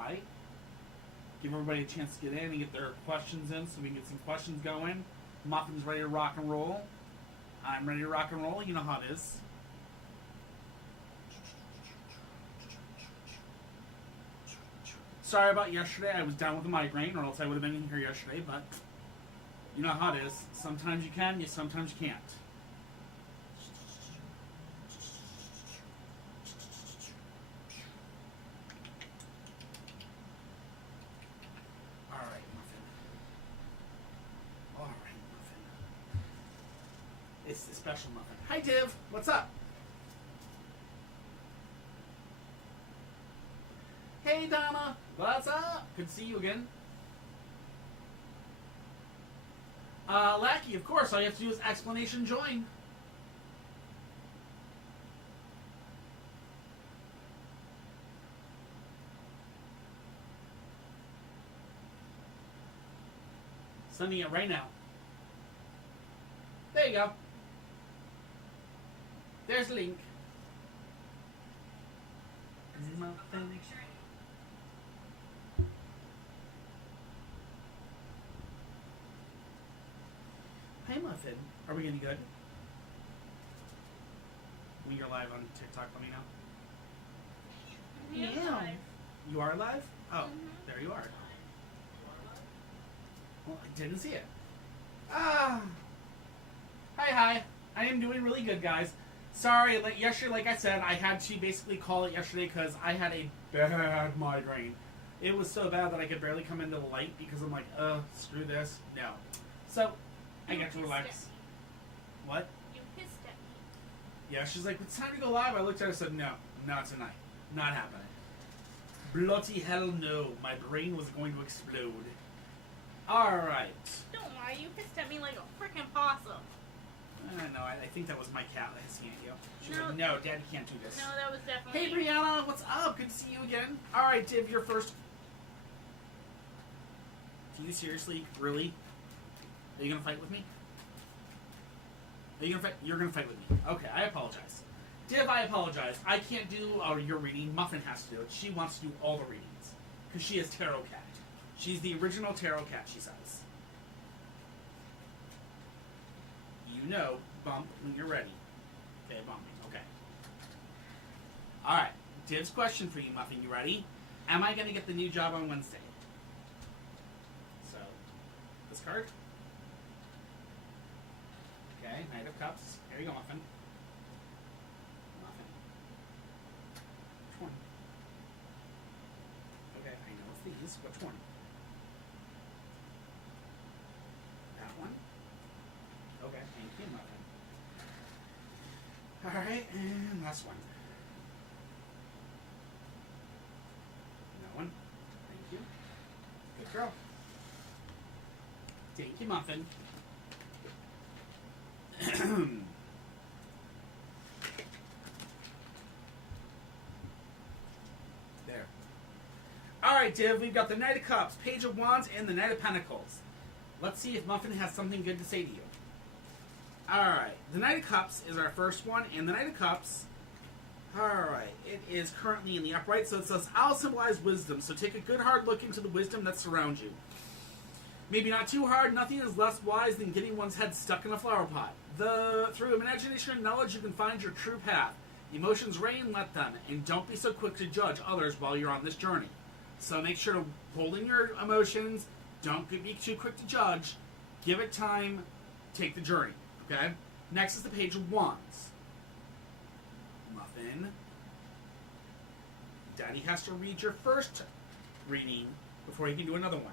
hi. Give everybody a chance to get in and get their questions in so we can get some questions going. Muffin's ready to rock and roll. I'm ready to rock and roll. You know how it is. Sorry about yesterday. I was down with a migraine, or else I would have been in here yesterday, but you know how it is. Sometimes you can, sometimes you can't. Alright, Muffin. Alright, Muffin. It's the special Muffin. Hi, Div. What's up? Hey, Donna. What's up? Good to see you again. Lackey, of course. All you have to do is explanation join. Sending it right now. There you go. There's the link. Muffin. Hey, Muffin. Are we getting good? When you're live on TikTok, let me know. Yeah. Live. You are live? Oh, there you are. Well, I didn't see it. Ah. Hi. I am doing really good, guys. Sorry, yesterday, like I said, I had to basically call it yesterday because I had a bad migraine. It was so bad that I could barely come into the light because I'm like, screw this. No. So, I got to relax. What? You pissed at me. Yeah, she's like, it's time to go live. I looked at her and said, no, not tonight. Not happening. Bloody hell no. My brain was going to explode. Alright. Don't lie, you pissed at me like a freaking possum. No, I think that was my cat hissing at you. She was No. like, no, Daddy can't do this. No, that was definitely... Hey, Brianna, what's up? Good to see you again. Alright, Div, you're first. Do you seriously, really? Are you gonna fight with me? Are you gonna fight? You're gonna fight with me. Okay, I apologize. Div, I apologize. I can't do your reading. Muffin has to do it. She wants to do all the readings. Because she is Tarot Cat. She's the original Tarot Cat, she says. You know, bump when you're ready. Okay, bumping. Okay. Alright. Div's question for you, Muffin. You ready? Am I gonna get the new job on Wednesday? So, this card. Okay, Knight of Cups. Here you go, Muffin. Muffin. Which one? Okay, I know it's these. Which one? That one? Okay, thank you, Muffin. Alright, and last one. That one. Thank you. Good girl. Thank you, Muffin. There. Alright, Div, we've got the Knight of Cups, Page of Wands, and the Knight of Pentacles. Let's see if Muffin has something good to say to you. Alright, the Knight of Cups is our first one, and the Knight of Cups, alright, it is currently in the upright, so it says, I'll symbolize wisdom, so take a good hard look into the wisdom that surrounds you. Maybe not too hard, nothing is less wise than getting one's head stuck in a flower pot. Through imagination and knowledge, you can find your true path. Emotions reign, let them, and don't be so quick to judge others while you're on this journey. So make sure to hold in your emotions, don't be too quick to judge, give it time, take the journey, okay? Next is the Page of Wands. Muffin. Daddy has to read your first reading before he can do another one.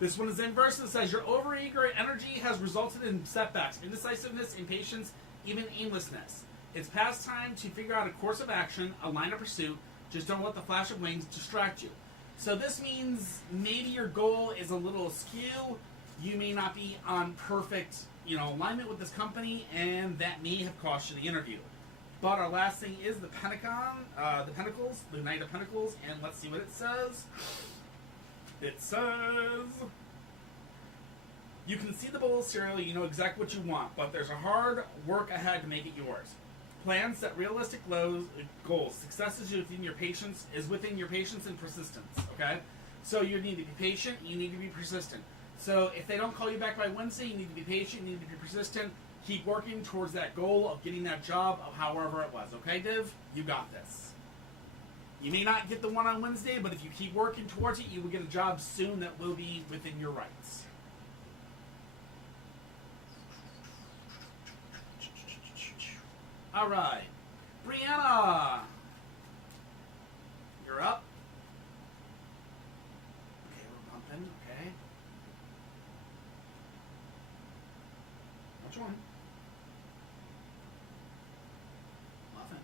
This one is inverse. It says, your overeager energy has resulted in setbacks, indecisiveness, impatience, even aimlessness. It's past time to figure out a course of action, a line of pursuit. Just don't let the flash of wings distract you. So this means maybe your goal is a little askew. You may not be on perfect, alignment with this company, and that may have cost you the interview. But our last thing is the Pentacles, the Knight of Pentacles, and let's see what it says. It says, you can see the bowl of cereal, you know exactly what you want, but there's a hard work ahead to make it yours. Plan set realistic goals. Success is within your patience and persistence. Okay, so you need to be patient. You need to be persistent. So if they don't call you back by Wednesday, you need to be patient. You need to be persistent. Keep working towards that goal of getting that job of however it was. Okay, Div, you got this. You may not get the one on Wednesday, but if you keep working towards it, you will get a job soon that will be within your rights. All right, Brianna, you're up. Okay, we're bumping. Okay, which one? Nothing.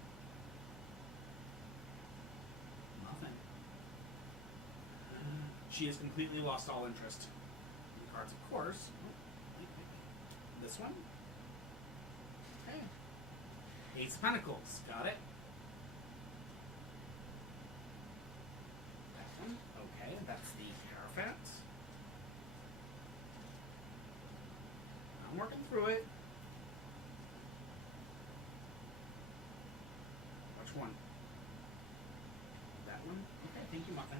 Nothing. She has completely lost all interest in the cards, of course. This one. Okay. Ace of Pentacles. Got it. That one. Okay, that's the Hierophant. I'm working through it. Which one? That one? Okay, thank you, Muffin.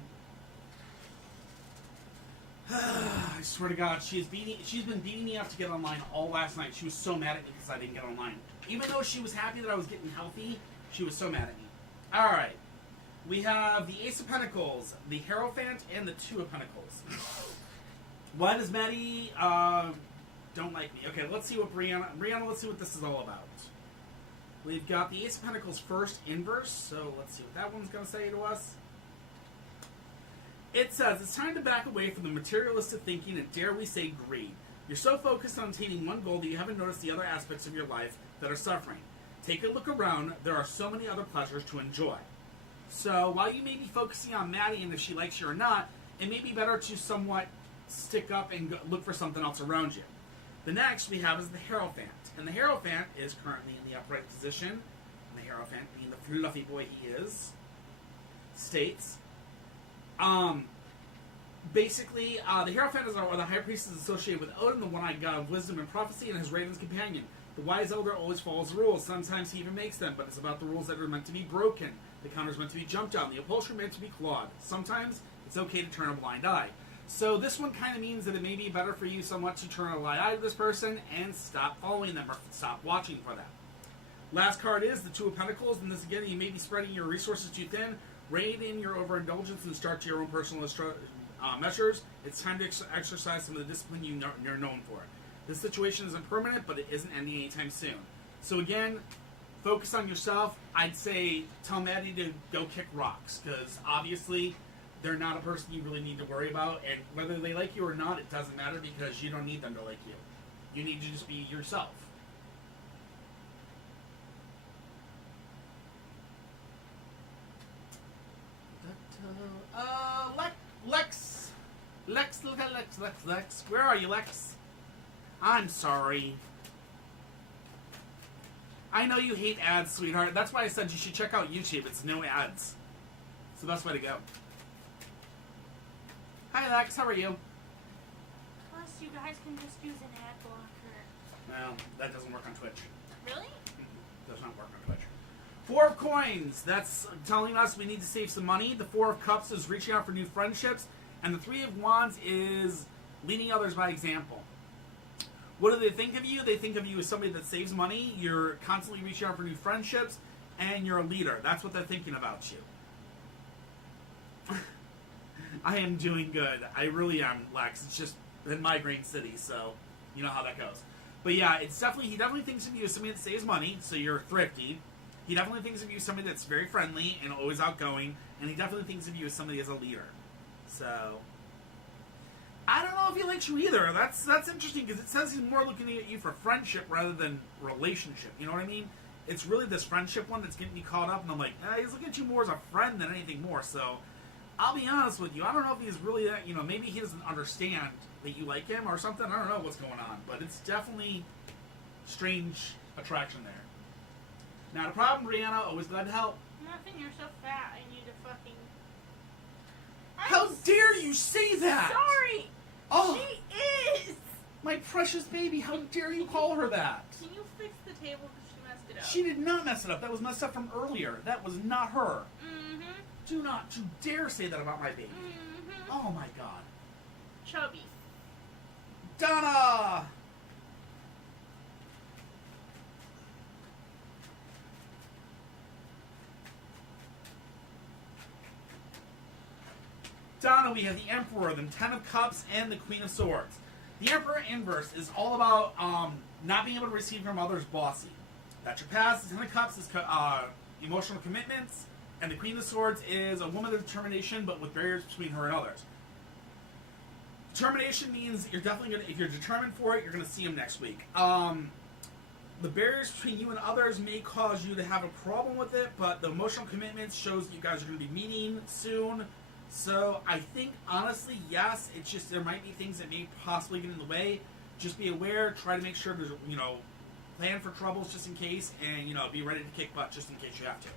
I swear to God, she's been beating me up to get online all last night. She was so mad at me because I didn't get online. Even though she was happy that I was getting healthy, she was so mad at me. Alright. We have the Ace of Pentacles, the Hierophant, and the Two of Pentacles. Why does Maddie don't like me? Okay, let's see what Brianna, let's see what this is all about. We've got the Ace of Pentacles first inverse, so let's see what that one's going to say to us. It says, it's time to back away from the materialistic thinking and, dare we say, greed. You're so focused on attaining one goal that you haven't noticed the other aspects of your life that are suffering. Take a look around. There are so many other pleasures to enjoy. So, while you may be focusing on Maddie and if she likes you or not, it may be better to somewhat stick up and look for something else around you. The next we have is the Hierophant. And the Hierophant is currently in the upright position. And the Hierophant, being the fluffy boy he is, states... Basically, the Hierophant is the High Priest is associated with Odin, the one-eyed god of wisdom and prophecy, and his Raven's companion. The wise elder always follows the rules. Sometimes he even makes them, but it's about the rules that are meant to be broken. The counter's meant to be jumped on. The upholstery meant to be clawed. Sometimes it's okay to turn a blind eye. So this one kind of means that it may be better for you somewhat to turn a blind eye to this person and stop following them or stop watching for them. Last card is the Two of Pentacles, and this again, you may be spreading your resources too thin. Rein in your overindulgence and start your own personal measures. It's time to exercise some of the discipline you're known for. This situation isn't permanent, but it isn't ending anytime soon. So again, focus on yourself. I'd say tell Maddie to go kick rocks, because obviously they're not a person you really need to worry about, and whether they like you or not, it doesn't matter, because you don't need them to like you. You need to just be yourself. Lex, look at Lex. Where are you, Lex? I'm sorry. I know you hate ads, sweetheart. That's why I said you should check out YouTube. It's no ads. It's the best way to go. Hi, Lex. How are you? Plus, you guys can just use an ad blocker. Well, that doesn't work on Twitch. Really? Does not work on Twitch. Four of Coins. That's telling us we need to save some money. The Four of Cups is reaching out for new friendships. And the Three of Wands is leading others by example. What do they think of you? They think of you as somebody that saves money. You're constantly reaching out for new friendships. And you're a leader. That's what they're thinking about you. I am doing good. I really am, Lex. It's just in Migraine City, so you know how that goes. But yeah, he definitely thinks of you as somebody that saves money, so you're thrifty. He definitely thinks of you as somebody that's very friendly and always outgoing, and he definitely thinks of you as somebody as a leader. So, I don't know if he likes you either. That's interesting, because it says he's more looking at you for friendship rather than relationship. You know what I mean? It's really this friendship one that's getting me caught up, and I'm like, he's looking at you more as a friend than anything more. So, I'll be honest with you. I don't know if he's really that, maybe he doesn't understand that you like him or something. I don't know what's going on, but it's definitely strange attraction there. Not a problem, Brianna. Always glad to help. Nothing, you're so fat. I need to fucking... How dare you say that? Sorry! Oh, she is! my precious baby, how dare you call her that? Can you fix the table because she messed it up. She did not mess it up. That was messed up from earlier. That was not her. Mm-hmm. Do not you dare say that about my baby. Mm-hmm. Oh my god. Chubby. Donna! Donna, we have the Emperor, the Ten of Cups, and the Queen of Swords. The Emperor inverse is all about not being able to receive from others bossy. That's your past. The Ten of Cups is emotional commitments, and the Queen of Swords is a woman of determination, but with barriers between her and others. Determination means you're definitely gonna, if you're determined for it, you're gonna see them next week. The barriers between you and others may cause you to have a problem with it, but the emotional commitments shows that you guys are gonna be meeting soon. So I think honestly, yes, it's just there might be things that may possibly get in the way. Just be aware, try to make sure there's, plan for troubles just in case, and, be ready to kick butt just in case you have to.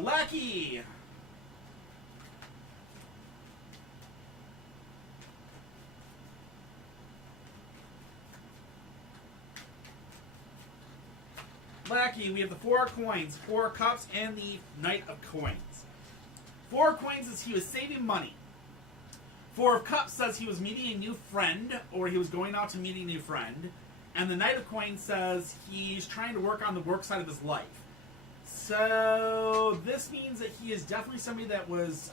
Lackey! Lackey, we have the Four of Coins, Four of Cups, and the Knight of Coins. Four of Coins is he was saving money. Four of Cups says he was meeting a new friend, or he was going out to meet a new friend. And the Knight of Coins says he's trying to work on the work side of his life. So this means that he is definitely somebody that was,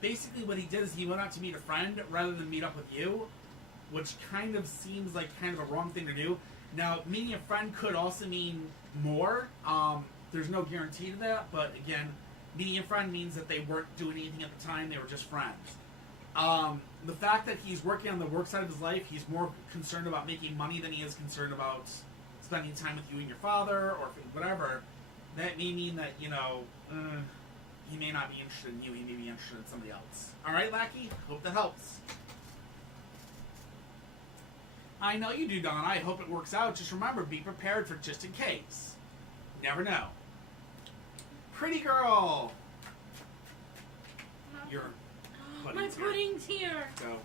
basically what he did is he went out to meet a friend rather than meet up with you, which kind of seems like kind of a wrong thing to do. Now, meeting a friend could also mean more. There's no guarantee to that, but again, meeting a friend means that they weren't doing anything at the time, they were just friends. The fact that he's working on the work side of his life, he's more concerned about making money than he is concerned about spending time with you and your father, or whatever. That may mean that, he may not be interested in you, he may be interested in somebody else. Alright, Lackey? Hope that helps. I know you do, Don. I hope it works out. Just remember, be prepared for just in case. Never know. Pretty girl! Your pudding's My pudding's here. Go.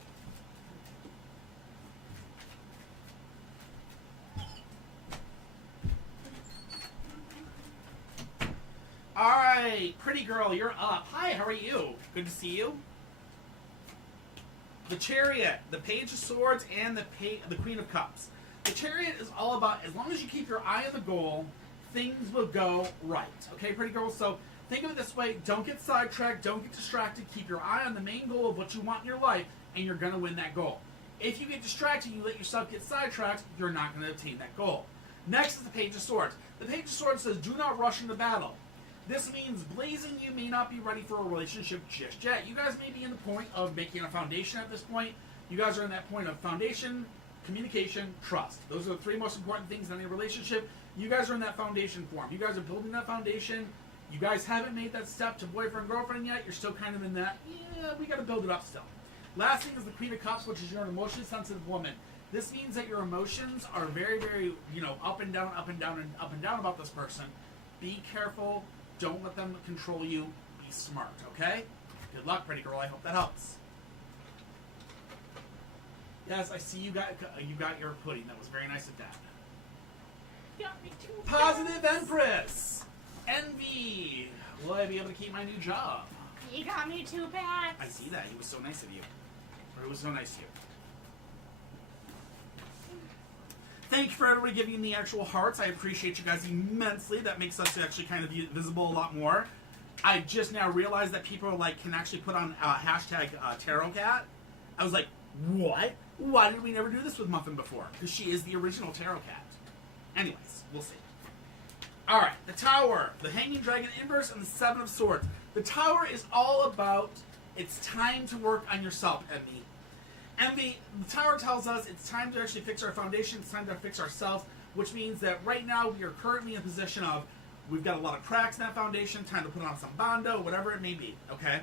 Alright, pretty girl, you're up. Hi, how are you? Good to see you. The Chariot, the Page of Swords, and the Queen of Cups. The Chariot is all about, as long as you keep your eye on the goal, things will go right. Okay, pretty girl? So think of it this way. Don't get sidetracked. Don't get distracted. Keep your eye on the main goal of what you want in your life, and you're going to win that goal. If you get distracted, you let yourself get sidetracked, you're not going to obtain that goal. Next is the Page of Swords. The Page of Swords says, do not rush into battle. This means, Blazing, you may not be ready for a relationship just yet. You guys may be in the point of making a foundation at this point. You guys are in that point of foundation, communication, trust. Those are the three most important things in any relationship. You guys are in that foundation form. You guys are building that foundation. You guys haven't made that step to boyfriend-girlfriend yet. You're still kind of in that, we got to build it up still. Last thing is the Queen of Cups, which is you're an emotionally sensitive woman. This means that your emotions are very, very, up and down, up and down, and up and down about this person. Be careful. Don't let them control you. Be smart, okay? Good luck, pretty girl. I hope that helps. Yes, I see you got your pudding. That was very nice of Dad. Got me too. Positive Empress. Envy. Will I be able to keep my new job? You got me 2 packs. I see that. He was so nice of you. Or it was so nice to you. Thank you for everybody giving me the actual hearts. I appreciate you guys immensely. That makes us actually kind of visible a lot more. I just now realized that people can actually put on hashtag Tarot Cat. I was like, what? Why did we never do this with Muffin before? Because she is the original Tarot Cat. Anyways, we'll see. Alright, the Tower, the Hanging Dragon Inverse, and the Seven of Swords. The Tower is all about, it's time to work on yourself, Envy. Envy, the Tower tells us it's time to actually fix our foundation, it's time to fix ourselves, which means that right now we are currently in a position of, we've got a lot of cracks in that foundation, time to put on some Bondo, whatever it may be, okay?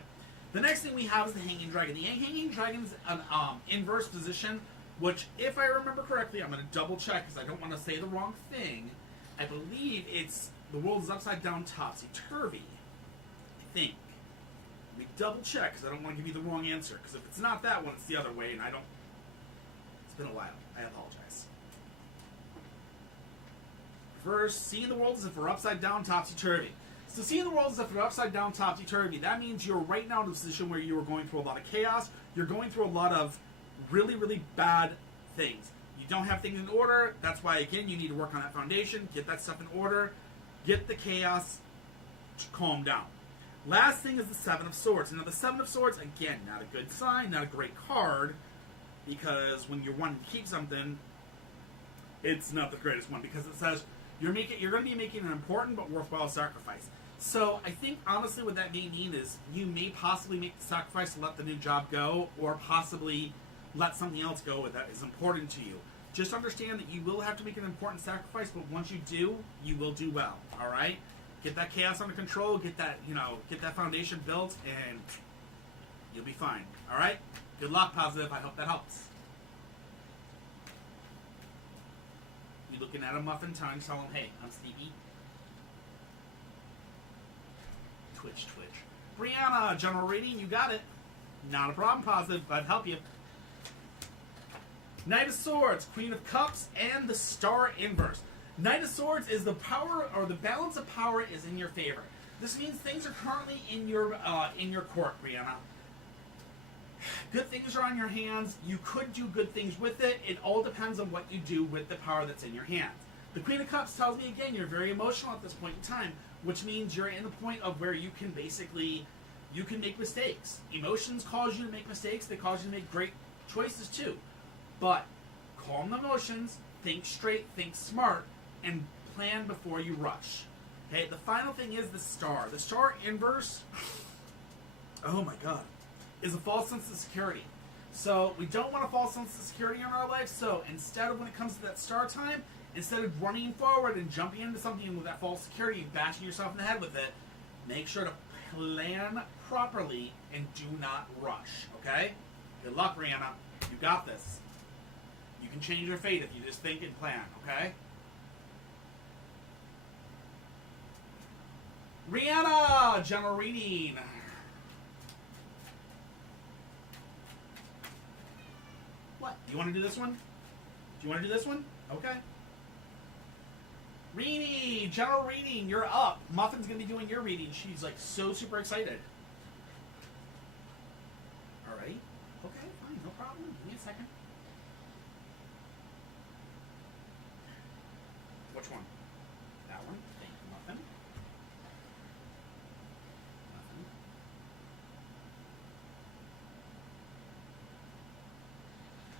The next thing we have is the Hanging Dragon. The Hanging Dragon is an inverse position, which, if I remember correctly, I'm going to double check because I don't want to say the wrong thing. I believe it's, the world is upside down topsy-turvy, I think. Let me double check because I don't want to give you the wrong answer. Because if it's not that one, it's the other way, and I don't. It's been a while. I apologize. First, seeing the world as if we're upside down, topsy-turvy. So seeing the world as if we're upside down, topsy-turvy, that means you're right now in a position where you are going through a lot of chaos. You're going through a lot of really, really bad things. You don't have things in order. That's why, again, you need to work on that foundation. Get that stuff in order. Get the chaos calm down. Last thing is the Seven of Swords. Now, the Seven of Swords, again, not a good sign, not a great card, because when you're wanting to keep something, it's not the greatest one, because it says you're going to be making an important but worthwhile sacrifice. So I think, honestly, what that may mean is you may possibly make the sacrifice to let the new job go, or possibly let something else go that is important to you. Just understand that you will have to make an important sacrifice, but once you do, you will do well. All right? Get that chaos under control. Get that, get that foundation built, and you'll be fine. All right? Good luck, Positive. I hope that helps. You looking at a muffin, time to tell him, hey, I'm Stevie. Twitch. Brianna, general rating, you got it. Not a problem, Positive. I'd help you. Knight of Swords, Queen of Cups, and the Star Inverse. Knight of Swords is the power, or the balance of power is in your favor. This means things are currently in your court, Brianna. Good things are on your hands. You could do good things with it. It all depends on what you do with the power that's in your hands. The Queen of Cups tells me, again, you're very emotional at this point in time, which means you're in the point of where you can make mistakes. Emotions cause you to make mistakes. They cause you to make great choices too. But calm the emotions, think straight, think smart, and plan before you rush. Okay, the final thing is the Star. The Star Inverse, oh my god, is a false sense of security. So we don't want a false sense of security in our life, so instead of when it comes to that Star time, instead of running forward and jumping into something with that false security and bashing yourself in the head with it, make sure to plan properly and do not rush, okay? Good luck, Rihanna. You got this. You can change your fate if you just think and plan, okay? Rihanna, general reading. What? You want to do this one? Do you want to do this one? Okay. Reenie, general reading, you're up. Muffin's going to be doing your reading. She's like so super excited. All right. Okay, fine, no problem. Give me a second. Which one? That one? Thank you, Muffin. Muffin.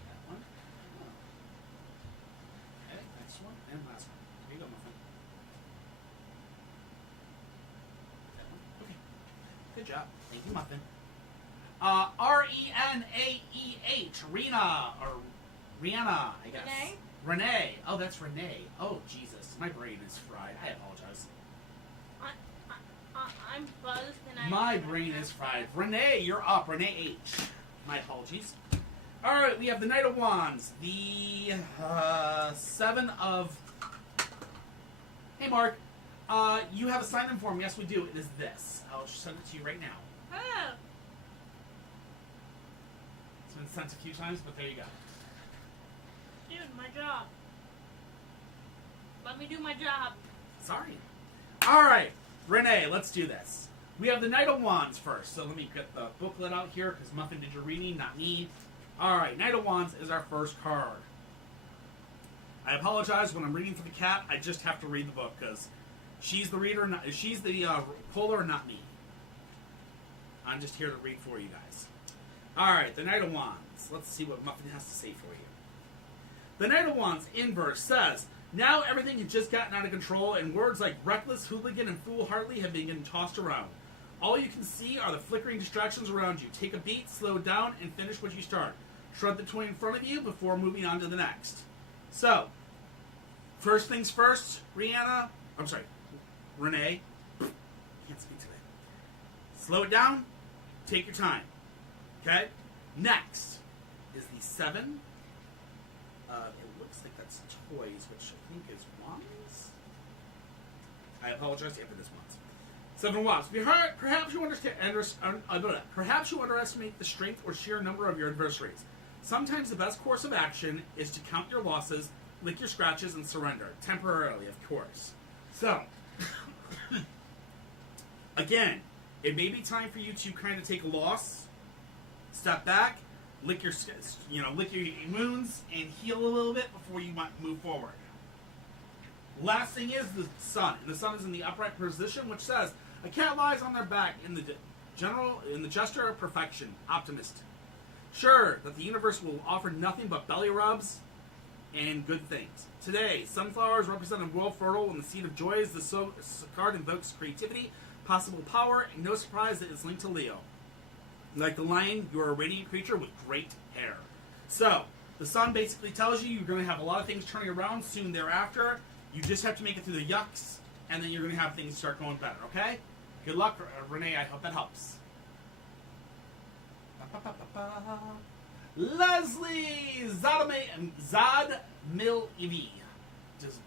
That one. Oh. Okay, next one, and last one. Here you go, Muffin. That one. Okay. Good job. Thank you, Muffin. Renaeh, Rena, or Rihanna, I guess. Renee? Renee. Oh, that's Renee. Oh, Jesus. My brain is fried. I apologize. I'm buzzed and My brain is fried. Renee, you're up. Renee H. My apologies. Alright, we have the Knight of Wands. The Seven of... Hey, Mark. You have a sign-in form. Yes, we do. It is this. I'll send it to you right now. Oh. It's been sent a few times, but there you go. Dude, my job. Let me do my job. Sorry. Alright, Renee, let's do this. We have the Knight of Wands first, so let me get the booklet out here, because Muffin did your reading, not me. Alright, Knight of Wands is our first card. I apologize, when I'm reading for the cat, I just have to read the book, because she's the reader, she's the puller, not me. I'm just here to read for you guys. Alright, the Knight of Wands. Let's see what Muffin has to say for you. The Knight of Wands inverse says, now everything has just gotten out of control, and words like reckless, hooligan, and foolhardy have been getting tossed around. All you can see are the flickering distractions around you. Take a beat, slow down, and finish what you start. Shred the toy in front of you before moving on to the next. So, first things first, Renee. Can't speak today. Slow it down. Take your time. Okay? Next is the Seven. It looks like that's toys, which I think is wands. I apologize if it is wands. Seven of Wands. Perhaps you underestimate the strength or sheer number of your adversaries. Sometimes the best course of action is to count your losses, lick your scratches, and surrender. Temporarily, of course. So, again, it may be time for you to kind of take a loss, step back, lick your wounds, and heal a little bit before you might move forward. Last thing is the sun. And the sun is in the upright position, which says, a cat lies on their back in the gesture of perfection. Optimist. Sure that the universe will offer nothing but belly rubs and good things. Today, sunflowers represent a world fertile, and the seed of joy is the card invokes creativity, possible power, and no surprise that it's linked to Leo. Like the lion, you are a radiant creature with great hair. So, the sun basically tells you you're going to have a lot of things turning around soon thereafter. You just have to make it through the yucks, and then you're going to have things start going better, okay? Good luck, Renee. I hope that helps. Leslie Zadmil-Evi. Does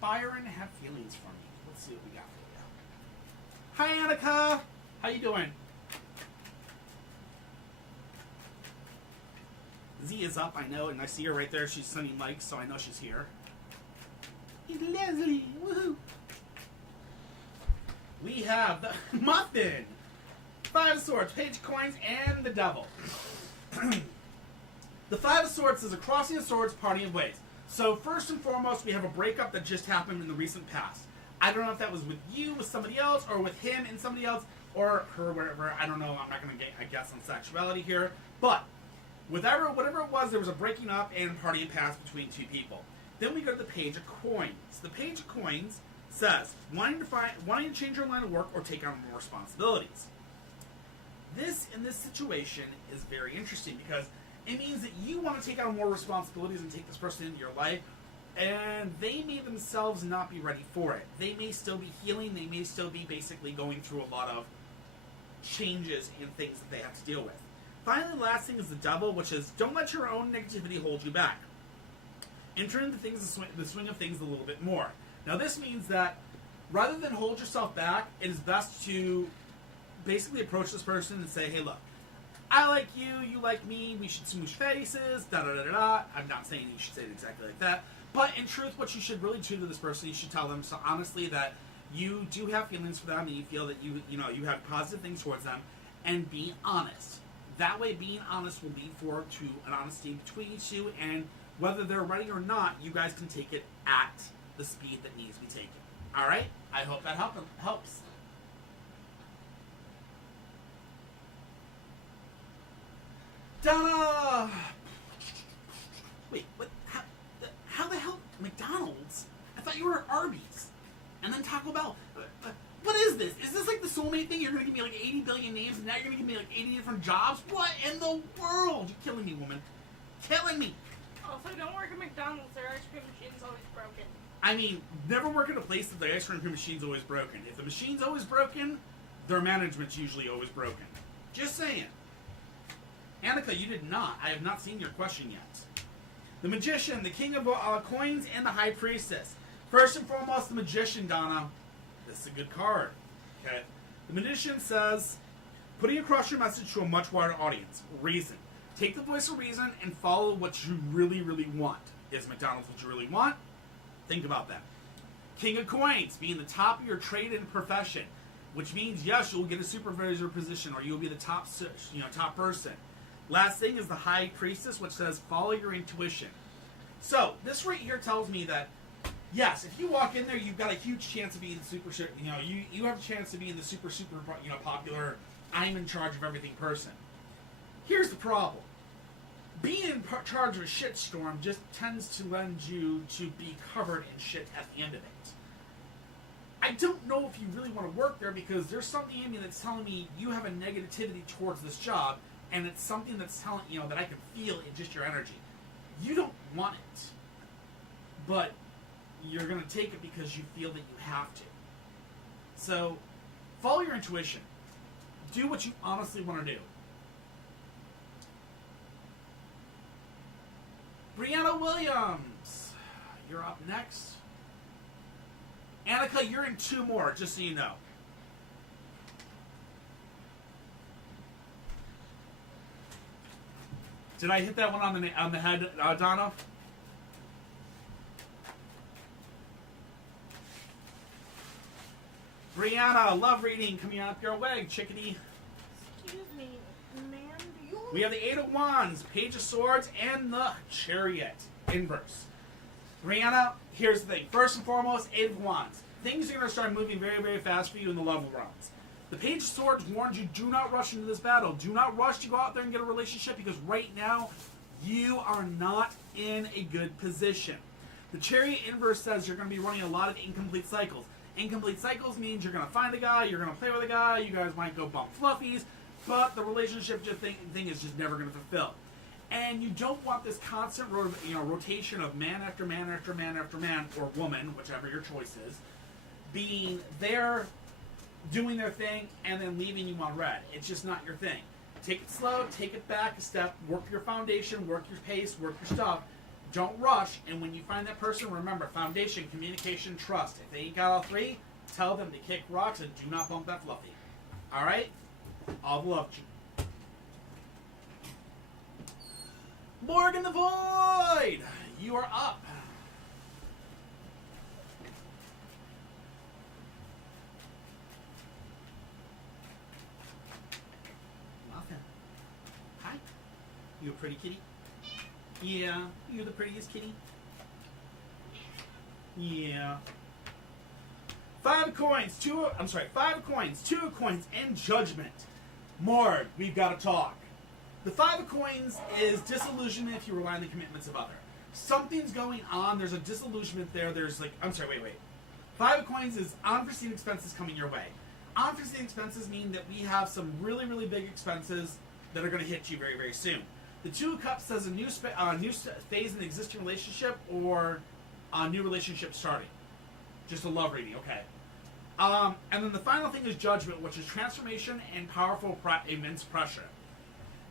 Byron have feelings for me? Let's see what we got for you. Hi, Annika. How you doing? Z is up, I know, and I see her right there. She's sending likes, so I know she's here. It's Leslie. Woohoo! We have the Muffin, Five of Swords, Page of Coins, and the Devil. The Five of Swords is a crossing of swords, parting of ways. So first and foremost, we have a breakup that just happened in the recent past. I don't know if that was with you, with somebody else, or with him and somebody else, or her, wherever. I don't know. I'm not going to guess on sexuality here. But whatever it was, there was a breaking up and parting past between two people. Then we go to the Page of Coins. The Page of Coins says, wanting to change your line of work or take on more responsibilities. This, in this situation, is very interesting because it means that you want to take on more responsibilities and take this person into your life, and they may themselves not be ready for it. They may still be healing. They may still be basically going through a lot of changes and things that they have to deal with. Finally, the last thing is the Devil, which is don't let your own negativity hold you back. Enter into the swing of things a little bit more. Now, this means that rather than hold yourself back, it is best to basically approach this person and say, hey, look, I like you, you like me, we should smoosh faces, da-da-da-da-da. I'm not saying you should say it exactly like that. But in truth, what you should really do to this person, you should tell them so honestly that you do have feelings for them and you feel that you have positive things towards them, and be honest. That way, being honest will lead forward to an honesty between you two, and whether they're ready or not, you guys can take it at the speed that needs to be taken. All right? I hope that helps. Donna! Wait, what? How the hell? McDonald's? I thought you were at Arby's. And then Taco Bell. What is this? Is this like the soulmate thing? You're going to give me like 80 billion names and now you're going to give me like 80 different jobs? What in the world? You're killing me, woman. Killing me. Also, don't work at McDonald's. Their ice cream machine's always broken. I mean, never work at a place that the ice cream machine's always broken. If the machine's always broken, their management's usually always broken. Just saying. Annika, you did not. I have not seen your question yet. The Magician, the King of Coins, and the High Priestess. First and foremost, the Magician, Donna. This is a good card. Okay. The Magician says, putting across your message to a much wider audience. Reason. Take the voice of reason and follow what you really, really want. Is McDonald's what you really want? Think about that. King of Coins, being the top of your trade and profession, which means yes, you'll get a supervisor position or you'll be the top person. Last thing is the High Priestess, which says follow your intuition. So this right here tells me that yes, if you walk in there, you've got a huge chance of being the super. You have a chance to be in the super popular. I'm in charge of everything person. Here's the problem. Being in charge of a shitstorm just tends to lend you to be covered in shit at the end of it. I don't know if you really want to work there because there's something in me that's telling me you have a negativity towards this job, and it's something that's telling that I can feel in just your energy. You don't want it, but you're going to take it because you feel that you have to. So, follow your intuition. Do what you honestly want to do. Brianna Williams, you're up next. Annika, you're in two more, just so you know. Did I hit that one on the head, Donna? Brianna, love reading coming up your way, chickadee. Excuse me, ma'am, do you... We have the Eight of Wands, Page of Swords, and the Chariot inverse. Brianna, here's the thing. First and foremost, Eight of Wands. Things are going to start moving very, very fast for you in the love realms. The Page of Swords warns you, do not rush into this battle. Do not rush to go out there and get a relationship because right now, you are not in a good position. The Chariot inverse says you're going to be running a lot of incomplete cycles. Incomplete cycles means you're going to find a guy, you're going to play with a guy, you guys might go bump fluffies, but the relationship thing is just never going to fulfill. And you don't want this constant rotation of man after man after man after man, or woman, whichever your choice is, being there, doing their thing, and then leaving you on red. It's just not your thing. Take it slow, take it back a step, work your foundation, work your pace, work your stuff. Don't rush, and when you find that person, remember, foundation, communication, trust. If they ain't got all three, tell them to kick rocks and do not bump that fluffy. Alright? All the love to you. Morgan the Void! You are up. Nothing. Hi. You a pretty kitty? Yeah, you're the prettiest kitty. Yeah. Five of coins, two of coins, and judgment. Morg, we've got to talk. The Five of Coins is disillusionment if you rely on the commitments of other. Something's going on, there's a disillusionment there, wait. Five of Coins is unforeseen expenses coming your way. Unforeseen expenses mean that we have some really, really big expenses that are going to hit you very, very soon. The Two of Cups says a new phase in the existing relationship or a new relationship starting. Just a love reading, okay. And then the final thing is Judgment, which is transformation and powerful immense pressure.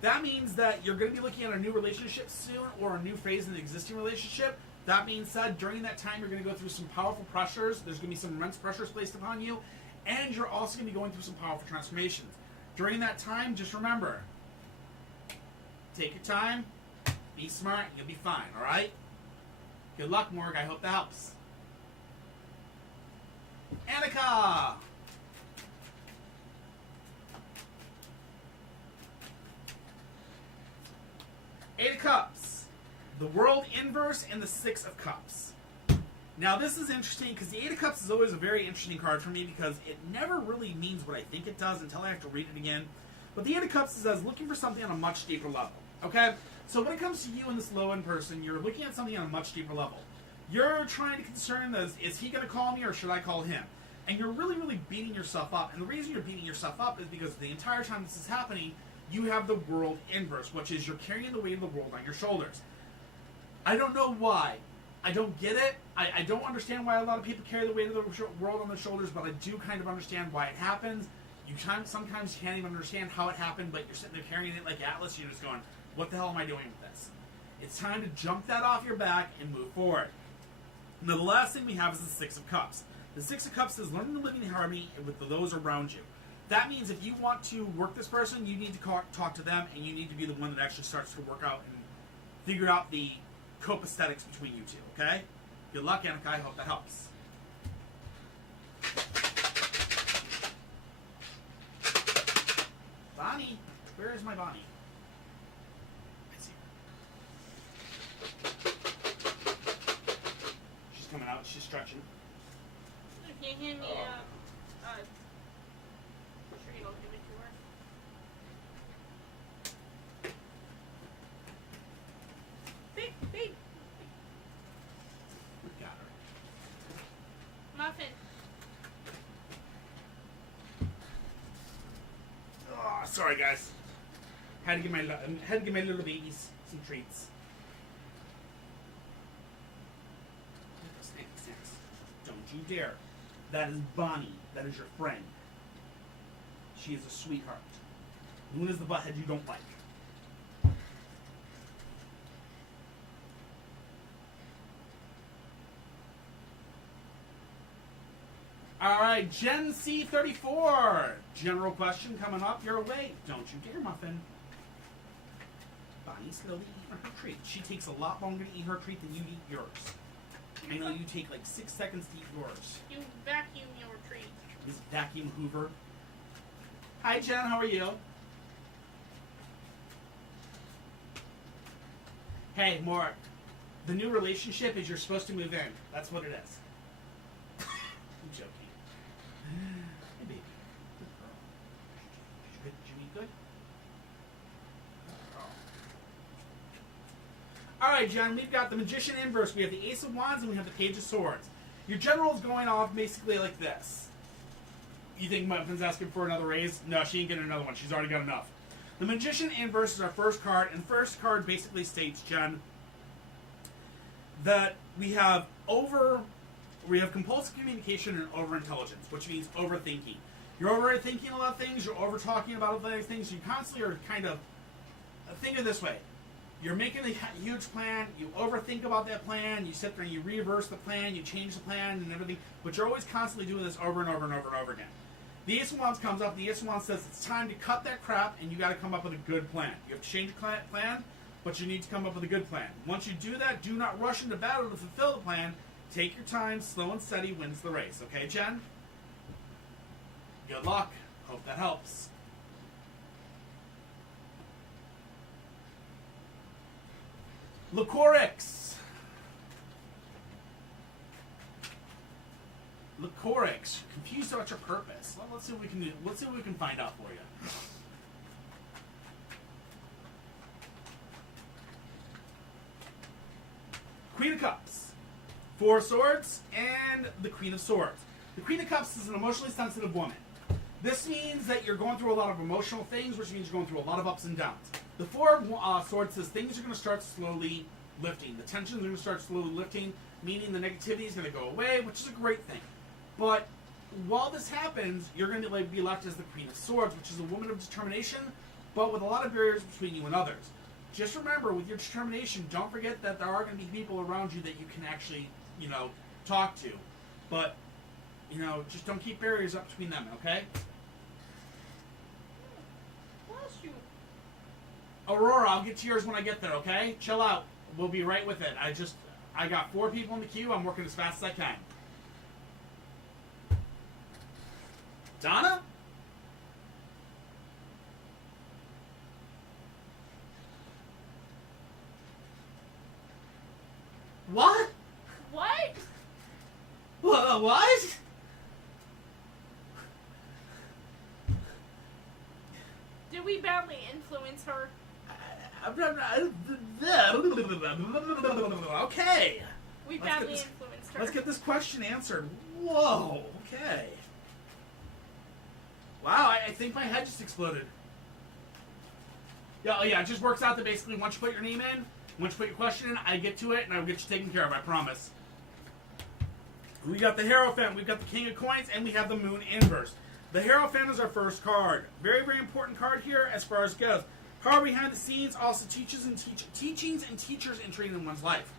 That means that you're going to be looking at a new relationship soon or a new phase in the existing relationship. That being said, during that time, you're going to go through some powerful pressures. There's going to be some immense pressures placed upon you. And you're also going to be going through some powerful transformations. During that time, just remember, take your time, be smart, you'll be fine, alright? Good luck, Morg. I hope that helps. Annika! Eight of Cups, the World Inverse, and the Six of Cups. Now this is interesting because the Eight of Cups is always a very interesting card for me because it never really means what I think it does until I have to read it again. But the Eight of Cups is as looking for something on a much deeper level. Okay? So when it comes to you and this low-end person, you're looking at something on a much deeper level. You're trying to concern this, is he going to call me or should I call him? And you're really, really beating yourself up. And the reason you're beating yourself up is because the entire time this is happening, you have the World Inverse, which is you're carrying the weight of the world on your shoulders. I don't know why. I don't get it. I don't understand why a lot of people carry the weight of the world on their shoulders, but I do kind of understand why it happens. You sometimes can't even understand how it happened, but you're sitting there carrying it like Atlas, you're just going, what the hell am I doing with this? It's time to jump that off your back and move forward. Now the last thing we have is the Six of Cups. The Six of Cups is learning to live in harmony with those around you. That means if you want to work this person, you need to talk to them, and you need to be the one that actually starts to work out and figure out the copaesthetics between you two, okay? Good luck, Annika. I hope that helps. Bonnie. Where is my Bonnie? I see her. She's coming out. She's stretching. If you hand me treat, I'll give it to her. Big. Got her. Muffin. Oh, sorry, guys. Had to give my little babies some treats. Snacks. Don't you dare. That is Bonnie. That is your friend. She is a sweetheart. Luna's the butthead you don't like. Alright, Gen C34. General question coming up your way. Don't you dare, Muffin. Bonnie. Johnny, slowly eat her treat. She takes a lot longer to eat her treat than you eat yours. I know you take like 6 seconds to eat yours. You vacuum your treat. This vacuum hoover. Hi, Jen. How are you? Hey, Mark. The new relationship is you're supposed to move in. That's what it is. I'm joking. Hey, baby. Good girl. Did you eat good? Alright, Jen, we've got the Magician Inverse. We have the Ace of Wands and we have the Page of Swords. Your general is going off basically like this. You think Muffin's asking for another raise? No, she ain't getting another one. She's already got enough. The Magician Inverse is our first card, and first card basically states, Jen, that we have compulsive communication and overintelligence, which means overthinking. You're overthinking a lot of things, you're over-talking about a lot of things, you constantly are kind of, think of it this way. You're making a huge plan, you overthink about that plan, you sit there and you reverse the plan, you change the plan and everything, but you're always constantly doing this over and over and over and over again. The Ace of Wands comes up, the Ace of Wands says it's time to cut that crap and you got to come up with a good plan. You have to change your plan, but you need to come up with a good plan. Once you do that, do not rush into battle to fulfill the plan. Take your time, slow and steady wins the race. Okay, Jen? Good luck. Hope that helps. Licorix. Licorix. Confused about your purpose. Well, let's see what we can do. Let's see what we can find out for you. Queen of Cups, 4 of Swords, and the Queen of Swords. The Queen of Cups is an emotionally sensitive woman. This means that you're going through a lot of emotional things, which means you're going through a lot of ups and downs. The 4 of Swords says things are going to start slowly lifting. The tensions are going to start slowly lifting, meaning the negativity is going to go away, which is a great thing. But while this happens, you're going to be left as the Queen of Swords, which is a woman of determination, but with a lot of barriers between you and others. Just remember, with your determination, don't forget that there are going to be people around you that you can actually, talk to. But, just don't keep barriers up between them, okay? Bless you. Aurora, I'll get to yours when I get there, okay? Chill out. We'll be right with it. I got 4 people in the queue. I'm working as fast as I can. Donna? What? What? What? Did we badly influence her? Okay. We badly influenced her. Let's get this question answered. Whoa. Okay. Wow, I think my head just exploded. Yeah, it just works out that basically once you put your name in, once you put your question in, I get to it and I'll get you taken care of, I promise. We got the Hierophant, we've got the King of Coins, and we have the Moon Inverse. The Hierophant is our first card. Very, very important card here as far as goes. Power behind the scenes, also teachings and teachers entering in one's life.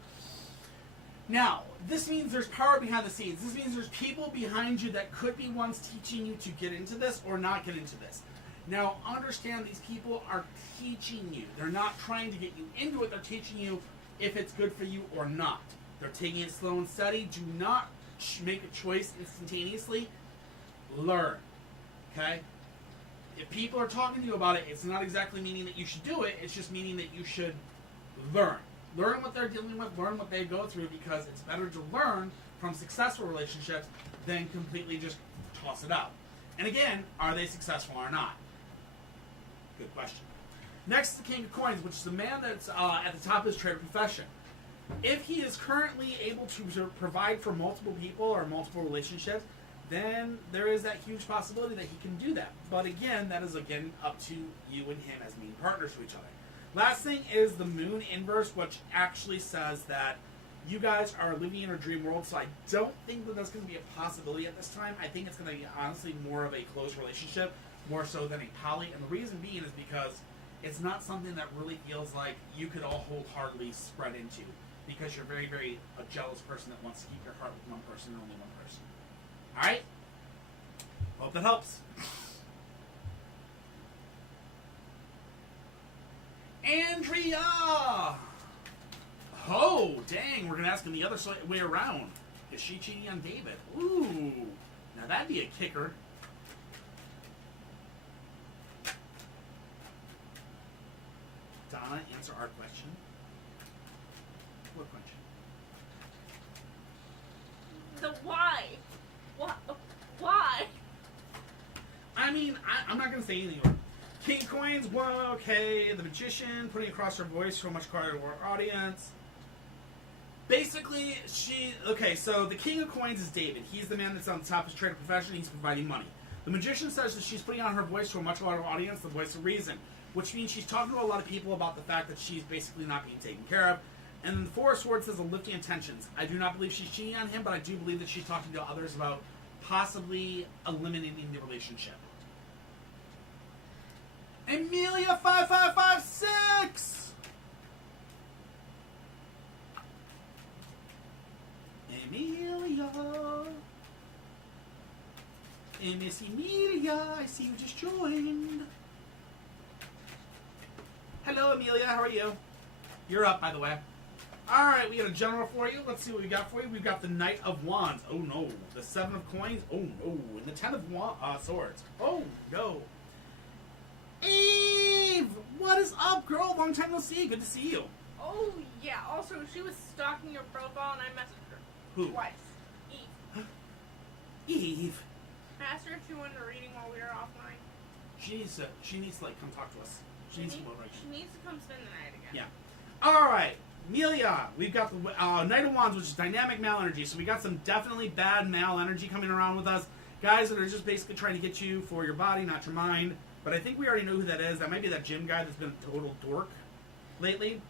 Now, this means there's power behind the scenes. This means there's people behind you that could be ones teaching you to get into this or not get into this. Now, understand these people are teaching you. They're not trying to get you into it. They're teaching you if it's good for you or not. They're taking it slow and steady. Do not make a choice instantaneously. Learn. Okay? If people are talking to you about it, it's not exactly meaning that you should do it. It's just meaning that you should learn. Learn what they're dealing with. Learn what they go through, because it's better to learn from successful relationships than completely just toss it out. And again, are they successful or not? Good question. Next, the King of Coins, which is the man that's at the top of his trade profession. If he is currently able to provide for multiple people or multiple relationships, then there is that huge possibility that he can do that. But again, that is up to you and him as being partners to each other. Last thing is the Moon Inverse, which actually says that you guys are living in a dream world, so I don't think that that's going to be a possibility at this time. I think it's going to be honestly more of a close relationship, more so than a poly. And the reason being is because it's not something that really feels like you could all wholeheartedly spread into, because you're very, very a jealous person that wants to keep your heart with one person and only one person. All right? Hope that helps. Andrea! Oh, dang, we're going to ask him the other way around. Is she cheating on David? Ooh, now that'd be a kicker. Donna, answer our question. What question? The why? Why? I mean, I'm not going to say anything. King Coins, well, okay. The Magician, putting across her voice so much clearer to our audience. Basically, okay, so the King of Coins is David. He's the man that's on the top of his trade profession. He's providing money. The Magician says that she's putting on her voice to a much larger audience, the voice of reason, which means she's talking to a lot of people about the fact that she's basically not being taken care of. And then the Four of Swords says the lifting intentions. I do not believe she's cheating on him, but I do believe that she's talking to others about possibly eliminating the relationship. Amelia 5556. Amelia. And Miss Amelia, I see you just joined. Hello, Amelia. How are you? You're up, by the way. All right, we got a general for you. Let's see what we got for you. We've got the Knight of Wands. Oh no. The Seven of Coins. Oh no. And the Ten of Swords. Oh no. Eve, what is up, girl? Long time no see. Good to see you. Oh yeah. Also, she was stalking your profile, and I messaged her. Who? Twice. Eve. Eve. I asked her if she wanted a reading while we were offline. She needs to like come talk to us. She needs to come over again. She needs to come spend the night again. Yeah. All right, Amelia. We've got the Knight of Wands, which is dynamic male energy. So we got some definitely bad male energy coming around with us. Guys that are just basically trying to get you for your body, not your mind. But I think we already know who that is. That might be that gym guy that's been a total dork lately.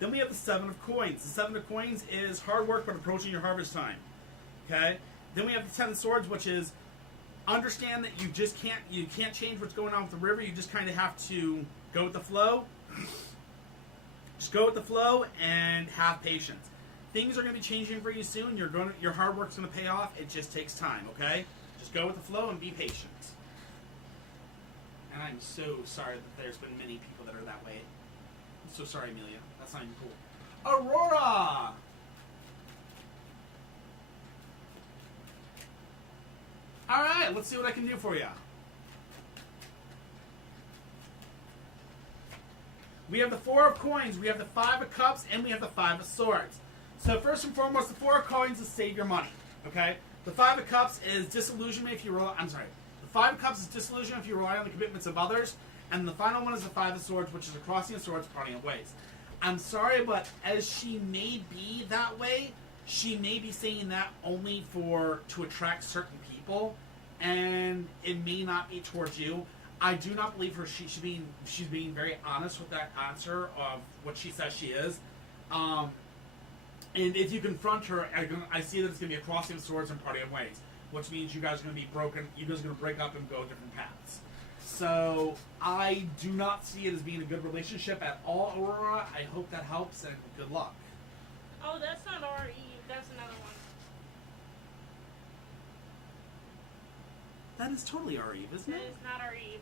Then we have the Seven of Coins. The Seven of Coins is hard work but approaching your harvest time. Okay? Then we have the Ten of Swords, which is understand that you can't change what's going on with the river. You just kind of have to go with the flow. Just go with the flow and have patience. Things are going to be changing for you soon. Your hard work's going to pay off. It just takes time, okay? Just go with the flow and be patient. And I'm so sorry that there's been many people that are that way. I'm so sorry, Amelia. That's not even cool. Aurora! Alright, let's see what I can do for you. We have the Four of Coins, we have the Five of Cups, and we have the Five of Swords. So first and foremost, the Four of Coins is save your money, okay? The Five of Cups is disillusionment if you rely... I'm sorry. The Five of Cups is disillusionment if you rely on the commitments of others. And the final one is the Five of Swords, which is a crossing of swords, parting of ways. I'm sorry, but as she may be that way, she may be saying that only to attract certain people, and it may not be towards you. I do not believe her. She's being very honest with that answer of what she says she is. And if you confront her, I see that it's going to be a crossing of swords and parting of ways, which means you guys are going to be broken. You guys are going to break up and go different paths. So I do not see it as being a good relationship at all, Aurora. I hope that helps, and good luck. Oh, that's not R.E. That's another one. That is totally our Eve, isn't That it? is not R.E.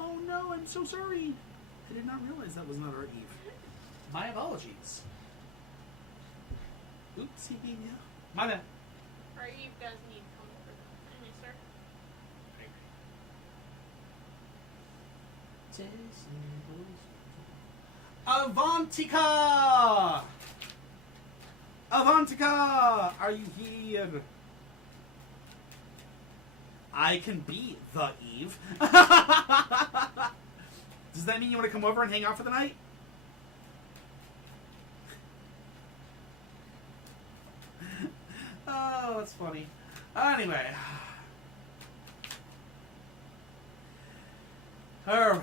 Oh no, I'm so sorry. I did not realize that was not our Eve. My apologies. Oopsie, baby. My bad. R.E. does need to come over. Yes, sir. Avantika! Avantika! Are you here? I can be the Eve. Does that mean you want to come over and hang out for the night? Oh, that's funny. Anyway. Alright.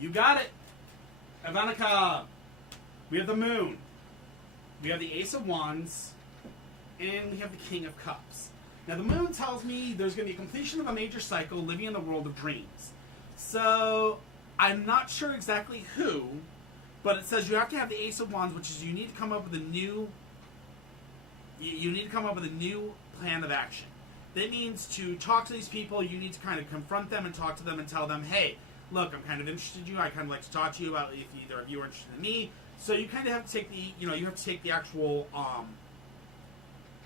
You got it. Ivanica. We have the Moon. We have the Ace of Wands. And we have the King of Cups. Now the Moon tells me there's going to be a completion of a major cycle living in the world of dreams. So, I'm not sure exactly who, but it says you have to have the Ace of Wands, which is you need to come up with a new... You need to come up with a new plan of action. That means to talk to these people, you need to kind of confront them and talk to them and tell them, hey, look, I'm kind of interested in you. I kind of like to talk to you about if either of you are interested in me. So you kind of have to take the, you have to take the actual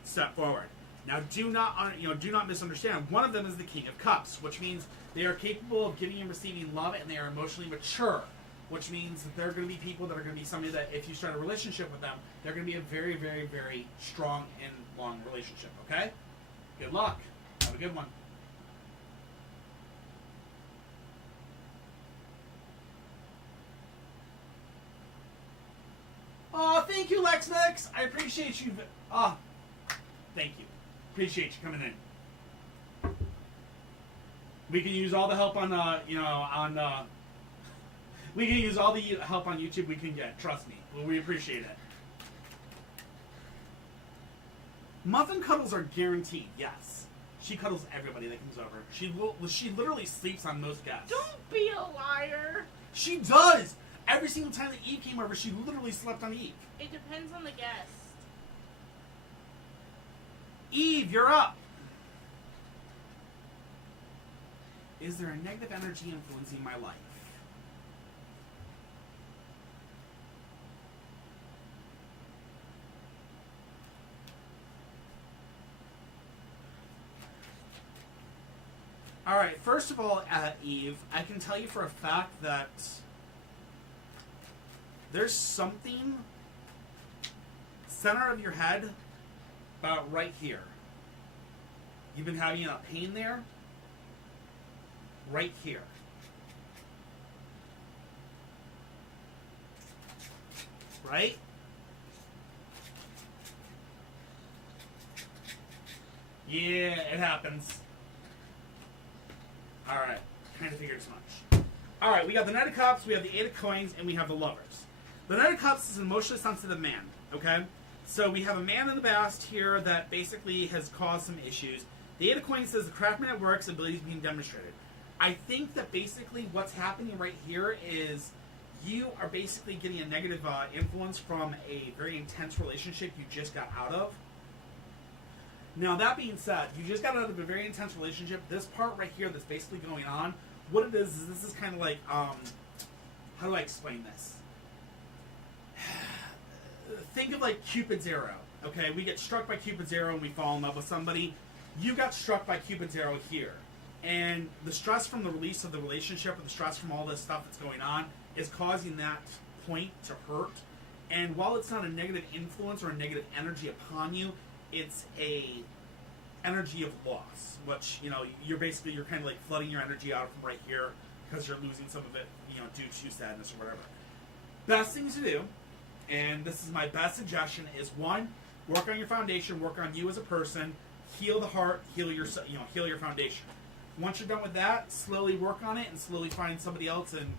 step forward. Now, do not misunderstand. One of them is the King of Cups, which means they are capable of giving and receiving love, and they are emotionally mature, which means that they're going to be people that are going to be somebody that if you start a relationship with them, they're going to be a very, very, very strong and long relationship, okay? Good luck. Have a good one. Oh, thank you, LexMix. I appreciate you. Oh, thank you. Appreciate you coming in. We can use all the help on, we can use all the help on YouTube we can get. Trust me. We appreciate it. Muffin cuddles are guaranteed, yes. She cuddles everybody that comes over. She literally sleeps on most guests. Don't be a liar. She does! Every single time that Eve came over, she literally slept on Eve. It depends on the guest. Eve, you're up! Is there a negative energy influencing my life? Alright, first of all, Eve, I can tell you for a fact that there's something center of your head about right here. You've been having a pain there. Right here. Right? Yeah, it happens. Alright, kind of figured as much. Alright, we got the Knight of Cups, we have the Eight of Coins, and we have the Lovers. The Knight of Cups is an emotionally sensitive man, okay? So we have a man in the past here that basically has caused some issues. The Eight of Coins says the craftsman at work's ability is being demonstrated. I think that basically what's happening right here is you are basically getting a negative influence from a very intense relationship you just got out of. Now, that being said, you just got out of a very intense relationship. This part right here that's basically going on, what it is this is kind of like, how do I explain this? Think of like Cupid's arrow, okay? We get struck by Cupid's arrow and we fall in love with somebody. You got struck by Cupid's arrow here. And the stress from the release of the relationship or the stress from all this stuff that's going on is causing that point to hurt. And while it's not a negative influence or a negative energy upon you, it's a energy of loss, which, you're kind of like flooding your energy out from right here because you're losing some of it, due to sadness or whatever. Best things to do, and this is my best suggestion, is one, work on your foundation, work on you as a person, heal the heart, heal your foundation. Once you're done with that, slowly work on it and slowly find somebody else, and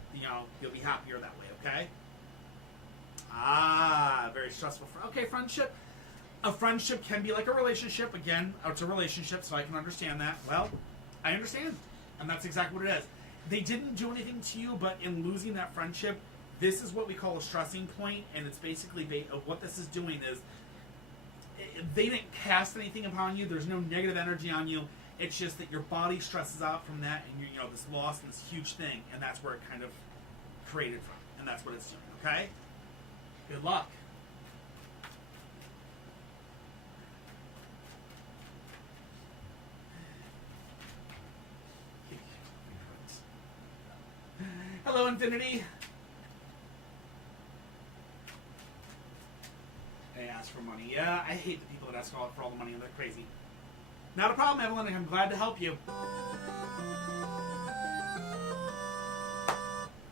you'll be happier that way. Okay? Very stressful. Friendship. A friendship can be like a relationship. Again, it's a relationship, so I can understand that. Well, I understand, and that's exactly what it is. They didn't do anything to you, but in losing that friendship, this is what we call a stressing point, and it's basically what this is doing is they didn't cast anything upon you. There's no negative energy on you. It's just that your body stresses out from that, and you're this loss and this huge thing, and that's where it kind of created from, and that's what it's doing. Okay? Good luck. Hello, Infinity. They ask for money. Yeah, I hate the people that ask for all the money, and they're crazy. Not a problem, Evelyn. I'm glad to help you.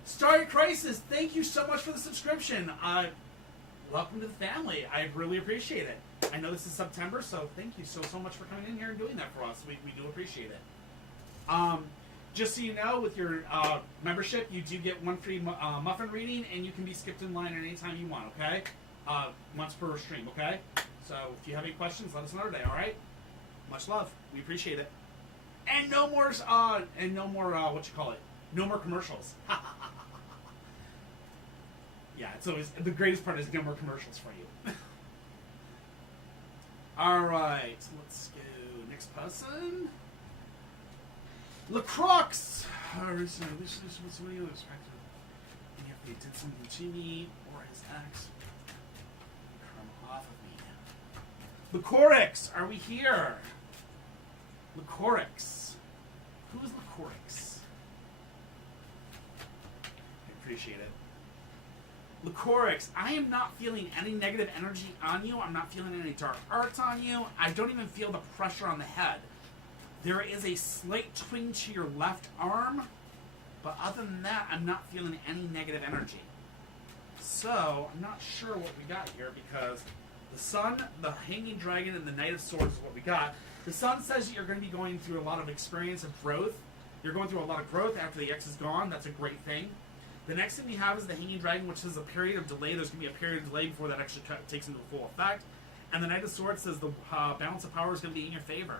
Starry Crisis, thank you so much for the subscription. Welcome to the family. I really appreciate it. I know this is September, so thank you so much for coming in here and doing that for us. We do appreciate it. Just so you know, with your membership, you do get one free muffin reading, and you can be skipped in line at any time you want, okay? Once per stream, okay? So if you have any questions, let us know today, all right? Much love. We appreciate it. And no more, no more commercials. Yeah, it's always, the greatest part is no more commercials for you. All right, let's go Next person. LaCroix! What's what you expect? If they did something to me or his ex, come off of me. LaCroix! Are we here? LaCroix. Who is LaCroix? I appreciate it. LaCroix, I am not feeling any negative energy on you. I'm not feeling any dark arts on you. I don't even feel the pressure on the head. There is a slight twinge to your left arm, but other than that, I'm not feeling any negative energy. So, I'm not sure what we got here because the Sun, the Hanging Dragon, and the Knight of Swords is what we got. The Sun says that you're going to be going through a lot of experience of growth. You're going through a lot of growth after the X is gone. That's a great thing. The next thing we have is the Hanging Dragon, which is a period of delay. There's going to be a period of delay before that actually takes into full effect. And the Knight of Swords says the balance of power is going to be in your favor.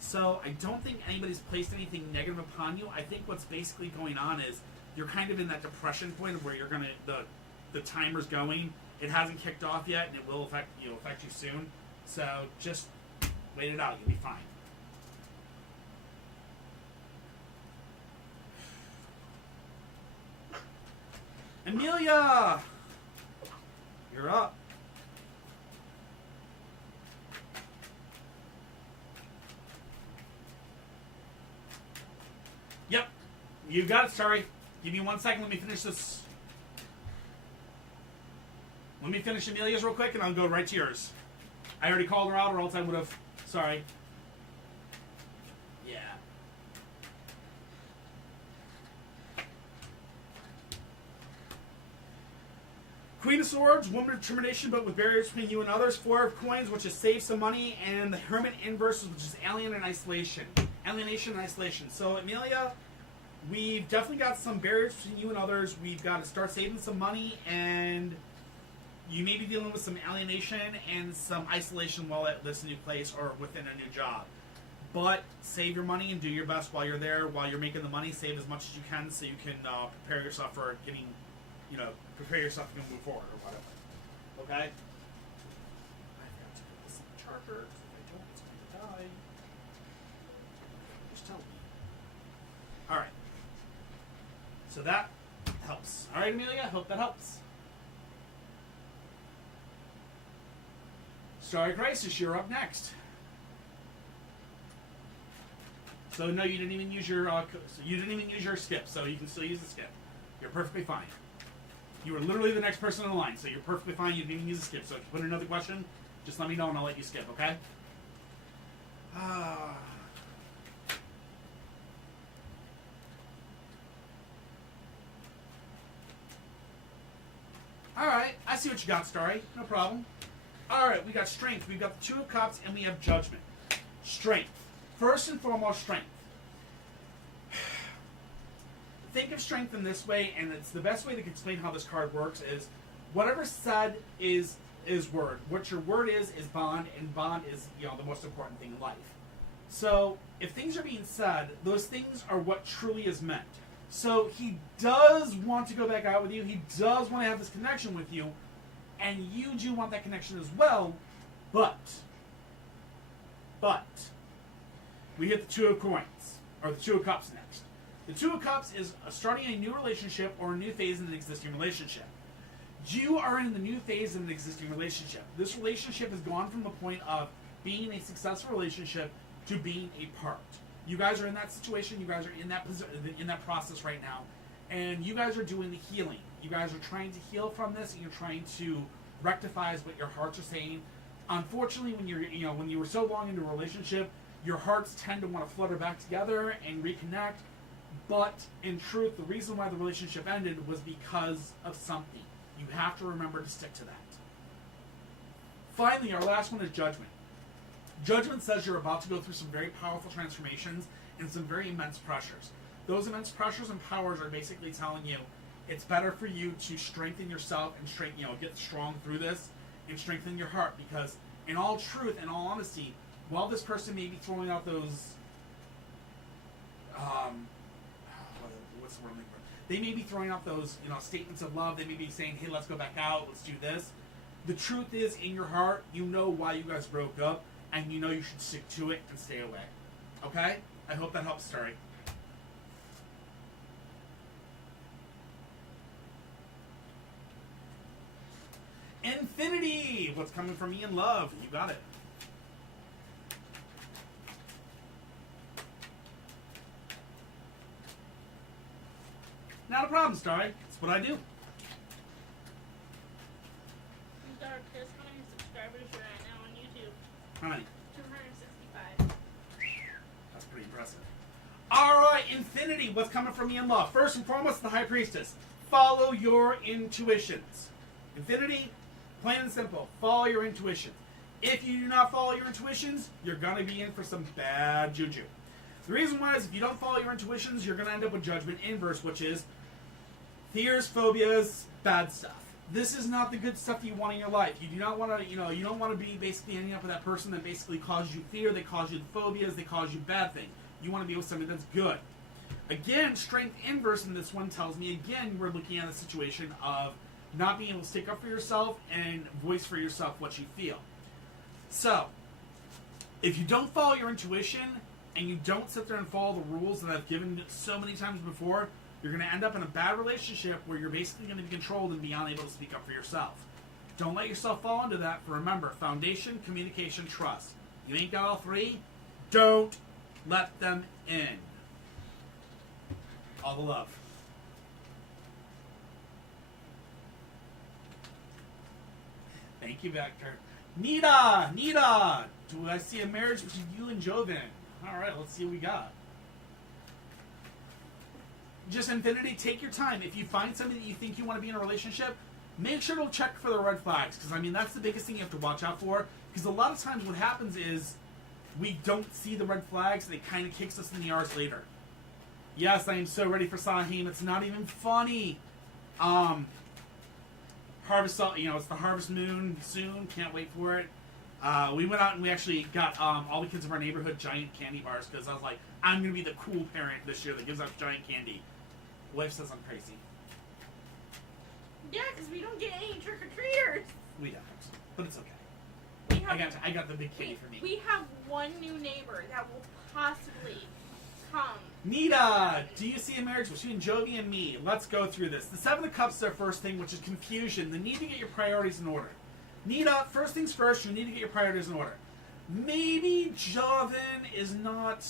So I don't think anybody's placed anything negative upon you. I think what's basically going on is you're kind of in that depression point where you're going to the timer's going. It hasn't kicked off yet, and it will affect you soon. So just wait it out. You'll be fine. Amelia, you're up. Yep, you got it. Sorry, give me 1 second. Let me finish this. Let me finish Amelia's real quick, and I'll go right to yours. I already called her out, or else I would have. Sorry. Yeah. Queen of Swords, woman of determination, but with barriers between you and others. Four of Coins, which is save some money, and the Hermit Inverse, which is alien and isolation. Alienation and isolation. So, Amelia, we've definitely got some barriers between you and others. We've got to start saving some money, and you may be dealing with some alienation and some isolation while at this new place or within a new job. But save your money and do your best while you're there. While you're making the money, save as much as you can so you can prepare yourself for getting, prepare yourself to move forward or whatever. Okay? I've got to put this in the charger because if I don't, it's going to die. Just tell me. Alright. So that helps. Alright, Amelia, hope that helps. Starry Crisis, you're up next. So no, you didn't even use your skip, so you can still use the skip. You're perfectly fine. You were literally the next person in the line, so you're perfectly fine. You didn't even use the skip. So if you put in another question, just let me know and I'll let you skip. Okay? All right, I see what you got, Starry. No problem. All right, we got Strength. We've got the Two of Cups, and we have Judgment. Strength. First and foremost, Strength. Think of Strength in this way, and it's the best way to explain how this card works is whatever's said is word. What your word is bond, and bond is the most important thing in life. So if things are being said, those things are what truly is meant. So he does want to go back out with you. He does want to have this connection with you, and you do want that connection as well. But we hit the Two of Coins, or the Two of Cups next. The Two of Cups is starting a new relationship or a new phase in an existing relationship. You are in the new phase in an existing relationship. This relationship has gone from the point of being a successful relationship to being a part. You guys are in that situation. You guys are in that process right now, and you guys are doing the healing. You guys are trying to heal from this, and you're trying to rectify what your hearts are saying. Unfortunately, when you were so long into a relationship, your hearts tend to want to flutter back together and reconnect. But in truth, the reason why the relationship ended was because of something. You have to remember to stick to that. Finally, our last one is Judgment. Judgment says you're about to go through some very powerful transformations and some very immense pressures. Those immense pressures and powers are basically telling you it's better for you to strengthen yourself and get strong through this and strengthen your heart, because in all truth and all honesty, while this person may be throwing out those what's the word I'm looking for? They may be throwing out those statements of love. They may be saying, hey, let's go back out, let's do this. The truth is, in your heart, you know why you guys broke up, and you know you should stick to it and stay away. Okay? I hope that helps, Starry. Infinity! What's coming from me in love? You got it. Not a problem, Starry. It's what I do. Dark, guess how many subscribers you're at now on YouTube? How many? 265. That's pretty impressive. Alright, Infinity, what's coming from me in love? First and foremost, the High Priestess. Follow your intuitions. Infinity, plain and simple. Follow your intuitions. If you do not follow your intuitions, you're going to be in for some bad juju. The reason why is if you don't follow your intuitions, you're going to end up with Judgment Inverse, which is fears, phobias, bad stuff. This is not the good stuff that you want in your life. You do not want to, you don't want to be basically ending up with that person that basically causes you fear, they cause you phobias, they cause you bad things. You want to be with somebody that's good. Again, Strength Inverse in this one tells me, again, we're looking at a situation of not being able to stick up for yourself and voice for yourself what you feel. So, if you don't follow your intuition and you don't sit there and follow the rules that I've given so many times before, you're going to end up in a bad relationship where you're basically going to be controlled and be unable to speak up for yourself. Don't let yourself fall into that. For remember, foundation, communication, trust. You ain't got all three? Don't let them in. All the love. Thank you, Vector. Nita! Do I see a marriage between you and Joven? Alright, let's see what we got. Just Infinity, take your time. If you find somebody that you think you want to be in a relationship, make sure to check for the red flags. Because, I mean, that's the biggest thing you have to watch out for. Because a lot of times what happens is we don't see the red flags and it kind of kicks us in the arse later. Yes, I am so ready for Sahim. It's not even funny. Harvest, it's the Harvest Moon soon. Can't wait for it. We went out and we actually got all the kids of our neighborhood giant candy bars because I was like, I'm going to be the cool parent this year that gives out giant candy. Wife says I'm crazy. Yeah, because we don't get any trick-or-treaters. We don't, but it's okay. I got the big candy for me. We have one new neighbor that will possibly come. Nita, do you see a marriage between Jovi and me? Let's go through this. The Seven of Cups is our first thing, which is confusion. The need to get your priorities in order. Nita, first things first, you need to get your priorities in order. Maybe Joven is not,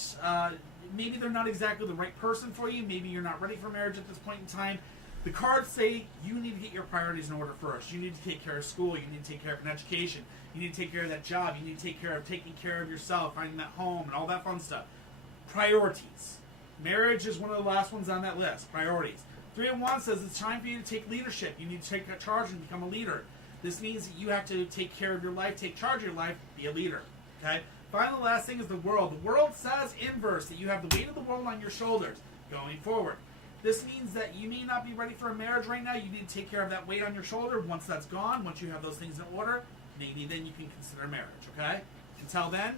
maybe they're not exactly the right person for you. Maybe you're not ready for marriage at this point in time. The cards say you need to get your priorities in order first. You need to take care of school. You need to take care of an education. You need to take care of that job. You need to take care of taking care of yourself, finding that home, and all that fun stuff. Priorities. Marriage is one of the last ones on that list. Priorities. 3 of Wands says it's time for you to take leadership. You need to take charge and become a leader. This means that you have to take care of your life, take charge of your life, be a leader. Okay? Finally, the last thing is the world. The world says inverse, that you have the weight of the world on your shoulders going forward. This means that you may not be ready for a marriage right now. You need to take care of that weight on your shoulder. Once that's gone, once you have those things in order, maybe then you can consider marriage, okay? Until then,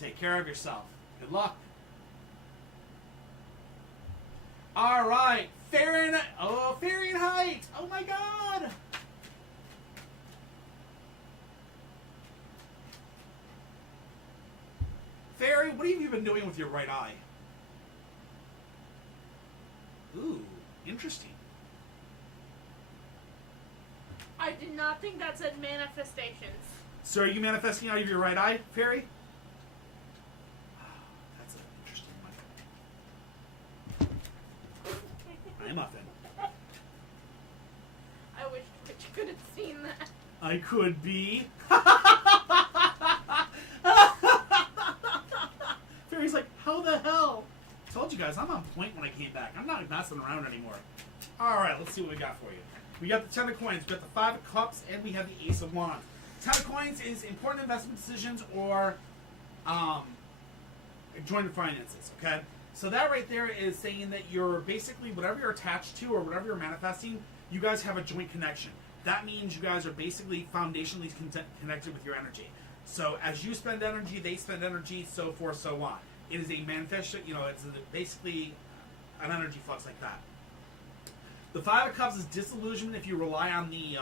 take care of yourself. Good luck. All right, Fahrenheit. Oh, Fahrenheit. Oh, my God. Fairy, what have you been doing with your right eye? Ooh, interesting. I did not think that said manifestations. So are you manifesting out of your right eye, Fairy? Oh, that's an interesting one. Hi, Muffin. I wish Twitch could have seen that. I could be. Fairy's like, how the hell? Told you guys, I'm on point when I came back. I'm not messing around anymore. Alright, let's see what we got for you. We got the 10 of coins, we got the 5 of cups, and we have the Ace of wands. 10 of coins is important investment decisions or joint finances, okay? So that right there is saying that you're basically, whatever you're attached to or whatever you're manifesting, you guys have a joint connection. That means you guys are basically foundationally connected with your energy. So as you spend energy, they spend energy, so forth, so on. It is a manifestation, it's basically an energy flux like that. The 5 of Cups is disillusionment if you rely on the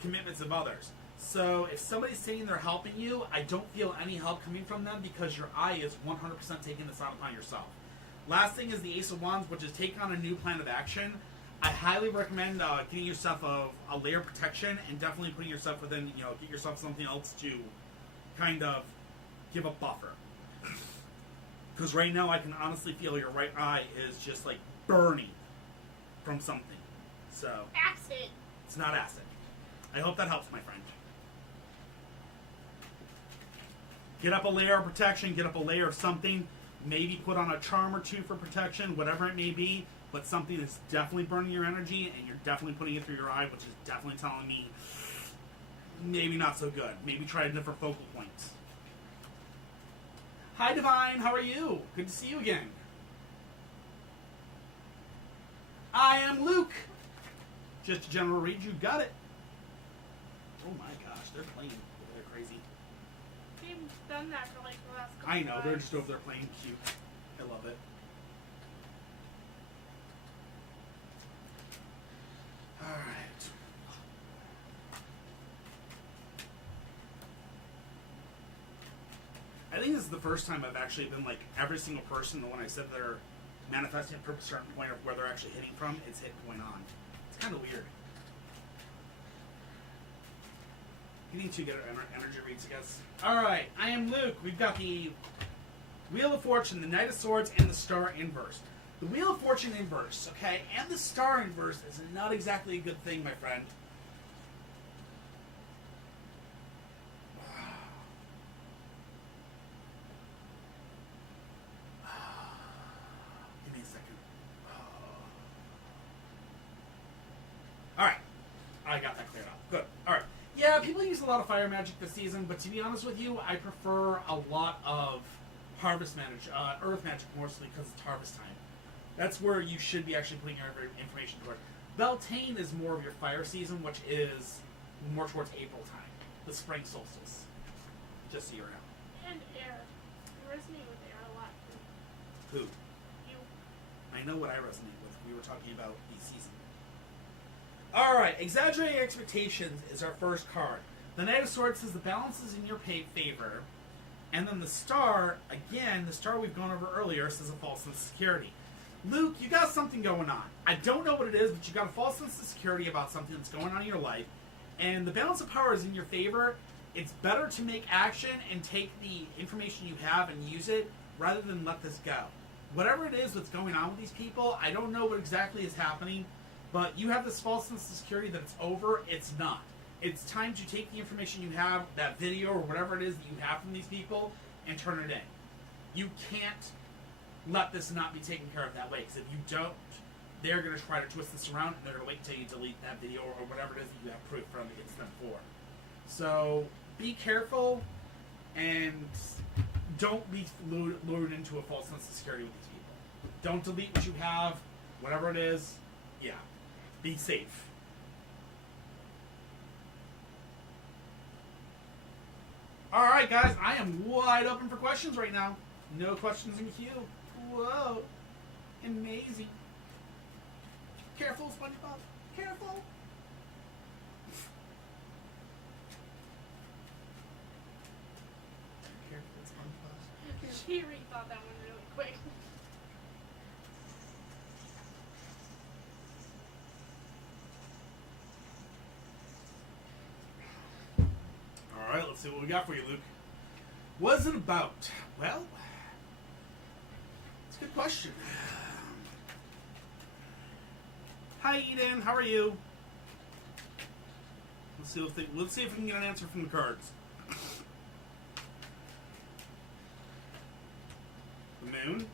commitments of others. So if somebody's saying they're helping you, I don't feel any help coming from them because your eye is 100% taking this out upon yourself. Last thing is the Ace of Wands, which is take on a new plan of action. I highly recommend getting yourself a layer of protection and definitely putting yourself within, get yourself something else to kind of give a buffer. Because right now I can honestly feel your right eye is just like burning from something. So Acid. it's not acid. I hope that helps, my friend. Get up a layer of protection, get up a layer of something, maybe put on a charm or two for protection, whatever it may be, but something that's definitely burning your energy and you're definitely putting it through your eye, which is definitely telling me maybe not so good. Maybe try a different focal points. Hi, Divine. How are you? Good to see you again. I am Luke. Just a general read. You got it. Oh my gosh, they're playing. They're crazy. They've done that for like the last couple I know. They're months. just over there playing cute. I love it. All right. I think this is the first time I've actually been like every single person when I said they're manifesting from a certain point of where they're actually hitting from, it's hit going on. It's kind of weird. Getting to get energy reads, I guess. Alright, I am Luke. We've got the Wheel of Fortune, the Knight of Swords, and the Star Inverse. The Wheel of Fortune Inverse, okay, and the Star Inverse is not exactly a good thing, my friend. Give me a second. Alright. I got that cleared up. Good. Alright. Yeah, people use a lot of fire magic this season, but to be honest with you, I prefer a lot of harvest magic, earth magic mostly because it's harvest time. That's where you should be actually putting your information toward. Beltane is more of your fire season, which is more towards April time, the spring solstice. Just so you're out. And air. You resonate with air a lot. Who? You. I know what I resonate with. We were talking about the season. Alright, Exaggerating Expectations is our first card. The Knight of Swords says the balance is in your favor. And then the Star, again, the Star we've gone over earlier, says a false sense of security. Luke, you got something going on. I don't know what it is, but you got a false sense of security about something that's going on in your life. And the balance of power is in your favor. It's better to make action and take the information you have and use it rather than let this go. Whatever it is that's going on with these people, I don't know what exactly is happening, but you have this false sense of security that it's over. It's not. It's time to take the information you have, that video or whatever it is that you have from these people, and turn it in. You can't let this not be taken care of that way, because if you don't, they're going to try to twist this around, and they're going to wait until you delete that video or whatever it is that you have proof from against them for. So be careful, and don't be lured into a false sense of security with these people. Don't delete what you have, whatever it is. Yeah, be safe. Alright guys, I am wide open for questions right now. No questions in queue. Whoa. Amazing. Careful, SpongeBob. Careful. Careful, SpongeBob. She rethought that one really quick. Alright, let's see what we got for you, Luke. What is it about? Well, it's a good question. Hi, Eden. How are you? Let's see if we can get an answer from the cards. The Moon,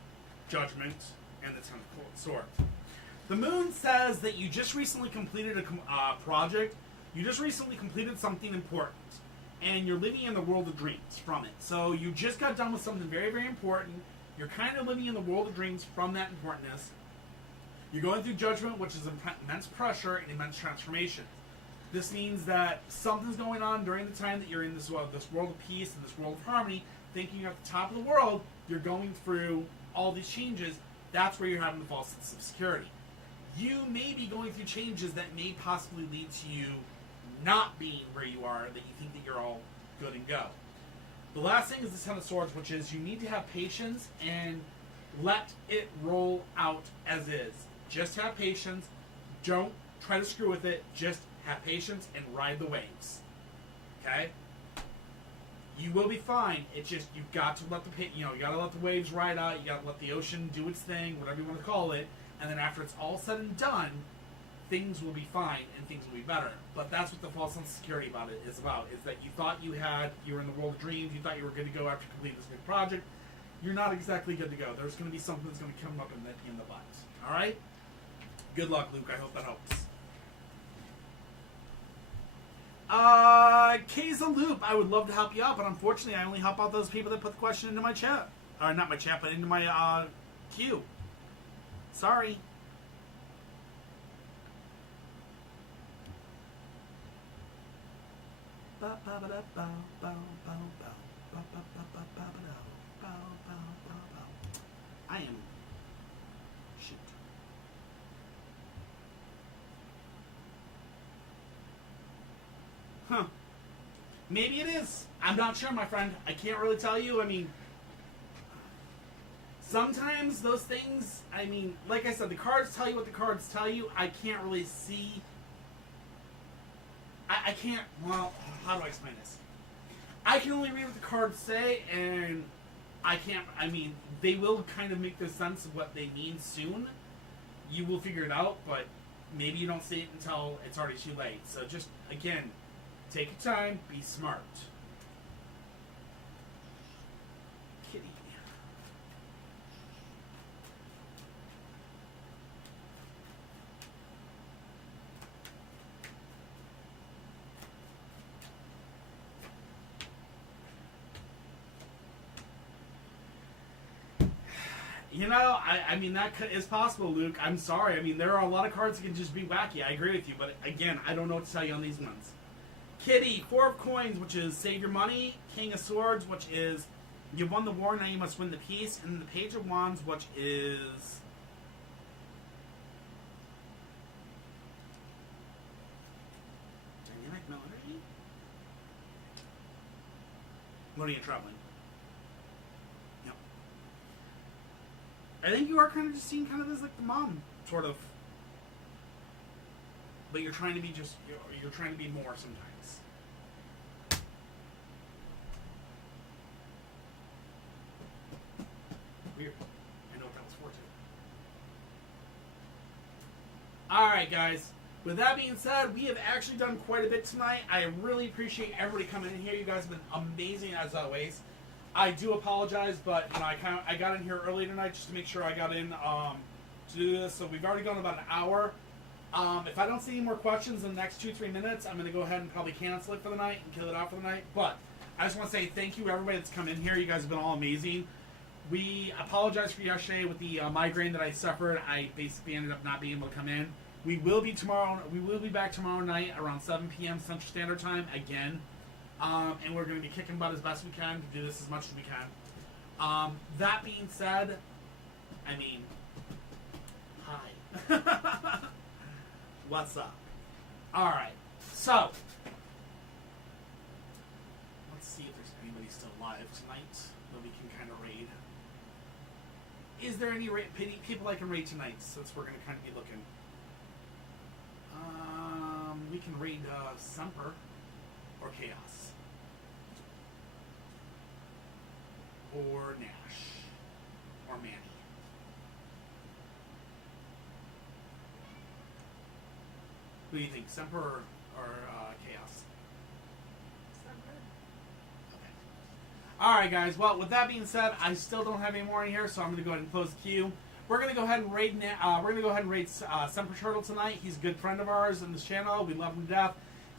Judgment, and the Ten of Swords. The Moon says that you just recently completed a project. You just recently completed something important. And you're living in the world of dreams from it. So you just got done with something very, very important. You're kind of living in the world of dreams from that importantness. You're going through judgment, which is immense pressure and immense transformation. This means that something's going on during the time that you're in this world of peace and this world of harmony, thinking you're at the top of the world, you're going through all these changes. That's where you're having the false sense of security. You may be going through changes that may possibly lead to you not being where you are that you think that you're all good and go. The last thing is the Ten of Swords, which is you need to have patience and let it roll out as is. Just have patience. Don't try to screw with it. Just have patience and ride the waves. Okay? You will be fine. It's just you got to let you gotta let the waves ride out. You gotta let the ocean do its thing, whatever you want to call it. And then after it's all said and done, things will be fine and things will be better. But that's what the false sense of security about it is about. Is that you thought you were in the world of dreams. You thought you were good to go after completing this big project. You're not exactly good to go. There's going to be something that's going to come up in the butt. All right. Good luck, Luke. I hope that helps. Kaysa Loop, I would love to help you out, but unfortunately, I only help out those people that put the question into my chat. Or not my chat, but into my queue. Sorry. I am. Shoot. Huh. Maybe it is. I'm not sure, my friend. I can't really tell you. I mean, sometimes those things, I mean, like I said, the cards tell you what the cards tell you. I can't really see. I can't, well, how do I explain this? I can only read what the cards say, and I can't, I mean, they will kind of make the sense of what they mean soon. You will figure it out, but maybe you don't see it until it's already too late. So just, again, take your time, be smart. Kitty. You know, I mean, that is possible, Luke. I'm sorry. I mean, there are a lot of cards that can just be wacky. I agree with you. But, again, I don't know what to tell you on these ones. Kitty, 4 of Coins, which is save your money. King of Swords, which is you won the war, now you must win the peace. And then the Page of Wands, which is dynamic melody? Learning and traveling. I think you are kind of just seen kind of as like the mom, sort of. But you're trying to be you're trying to be more sometimes. Weird. I know what that was for too. Alright guys, with that being said, we have actually done quite a bit tonight. I really appreciate everybody coming in here. You guys have been amazing as always. I do apologize, but you know, I got in here early tonight just to make sure I got in to do this. So we've already gone about an hour. If I don't see any more questions in the next 2-3 minutes, I'm going to go ahead and probably cancel it for the night and kill it out for the night. But I just want to say thank you to everybody that's come in here. You guys have been all amazing. We apologize for yesterday with the migraine that I suffered. I basically ended up not being able to come in. We will be back tomorrow night around 7 p.m. Central Standard Time again. And we're going to be kicking butt as best we can to do this as much as we can. That being said, I mean, hi. What's up? Alright, so, let's see if there's anybody still alive tonight that we can kind of raid. Is there any people I can raid tonight, since we're going to kind of be looking? We can raid Semper or Chaos. Or Nash. Or Manny. Who do you think? Semper or Chaos? Semper. Okay. Alright guys, well with that being said, I still don't have any more in here, so I'm gonna go ahead and close the queue. We're gonna go ahead and raid Semper Turtle tonight. He's a good friend of ours in this channel. We love him to death.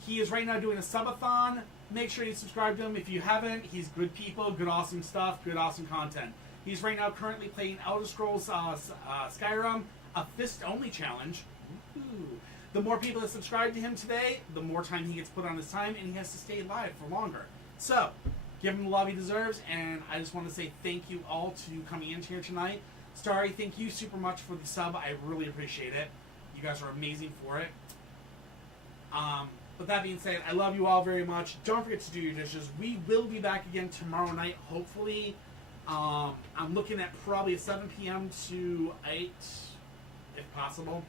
He is right now doing a subathon. Make sure you subscribe to him if you haven't. He's good people, good awesome stuff, good awesome content. He's right now currently playing Elder Scrolls Skyrim, a fist-only challenge. Ooh. The more people that subscribe to him today, the more time he gets put on his time, and he has to stay live for longer. So, give him the love he deserves, and I just want to say thank you all to coming in here tonight. Starry, thank you super much for the sub. I really appreciate it. You guys are amazing for it. With that being said, I love you all very much. Don't forget to do your dishes. We will be back again tomorrow night, hopefully. I'm looking at probably a 7 p.m. to 8, if possible.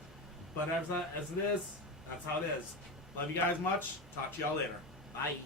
But as it is, that's how it is. Love you guys much. Talk to y'all later. Bye.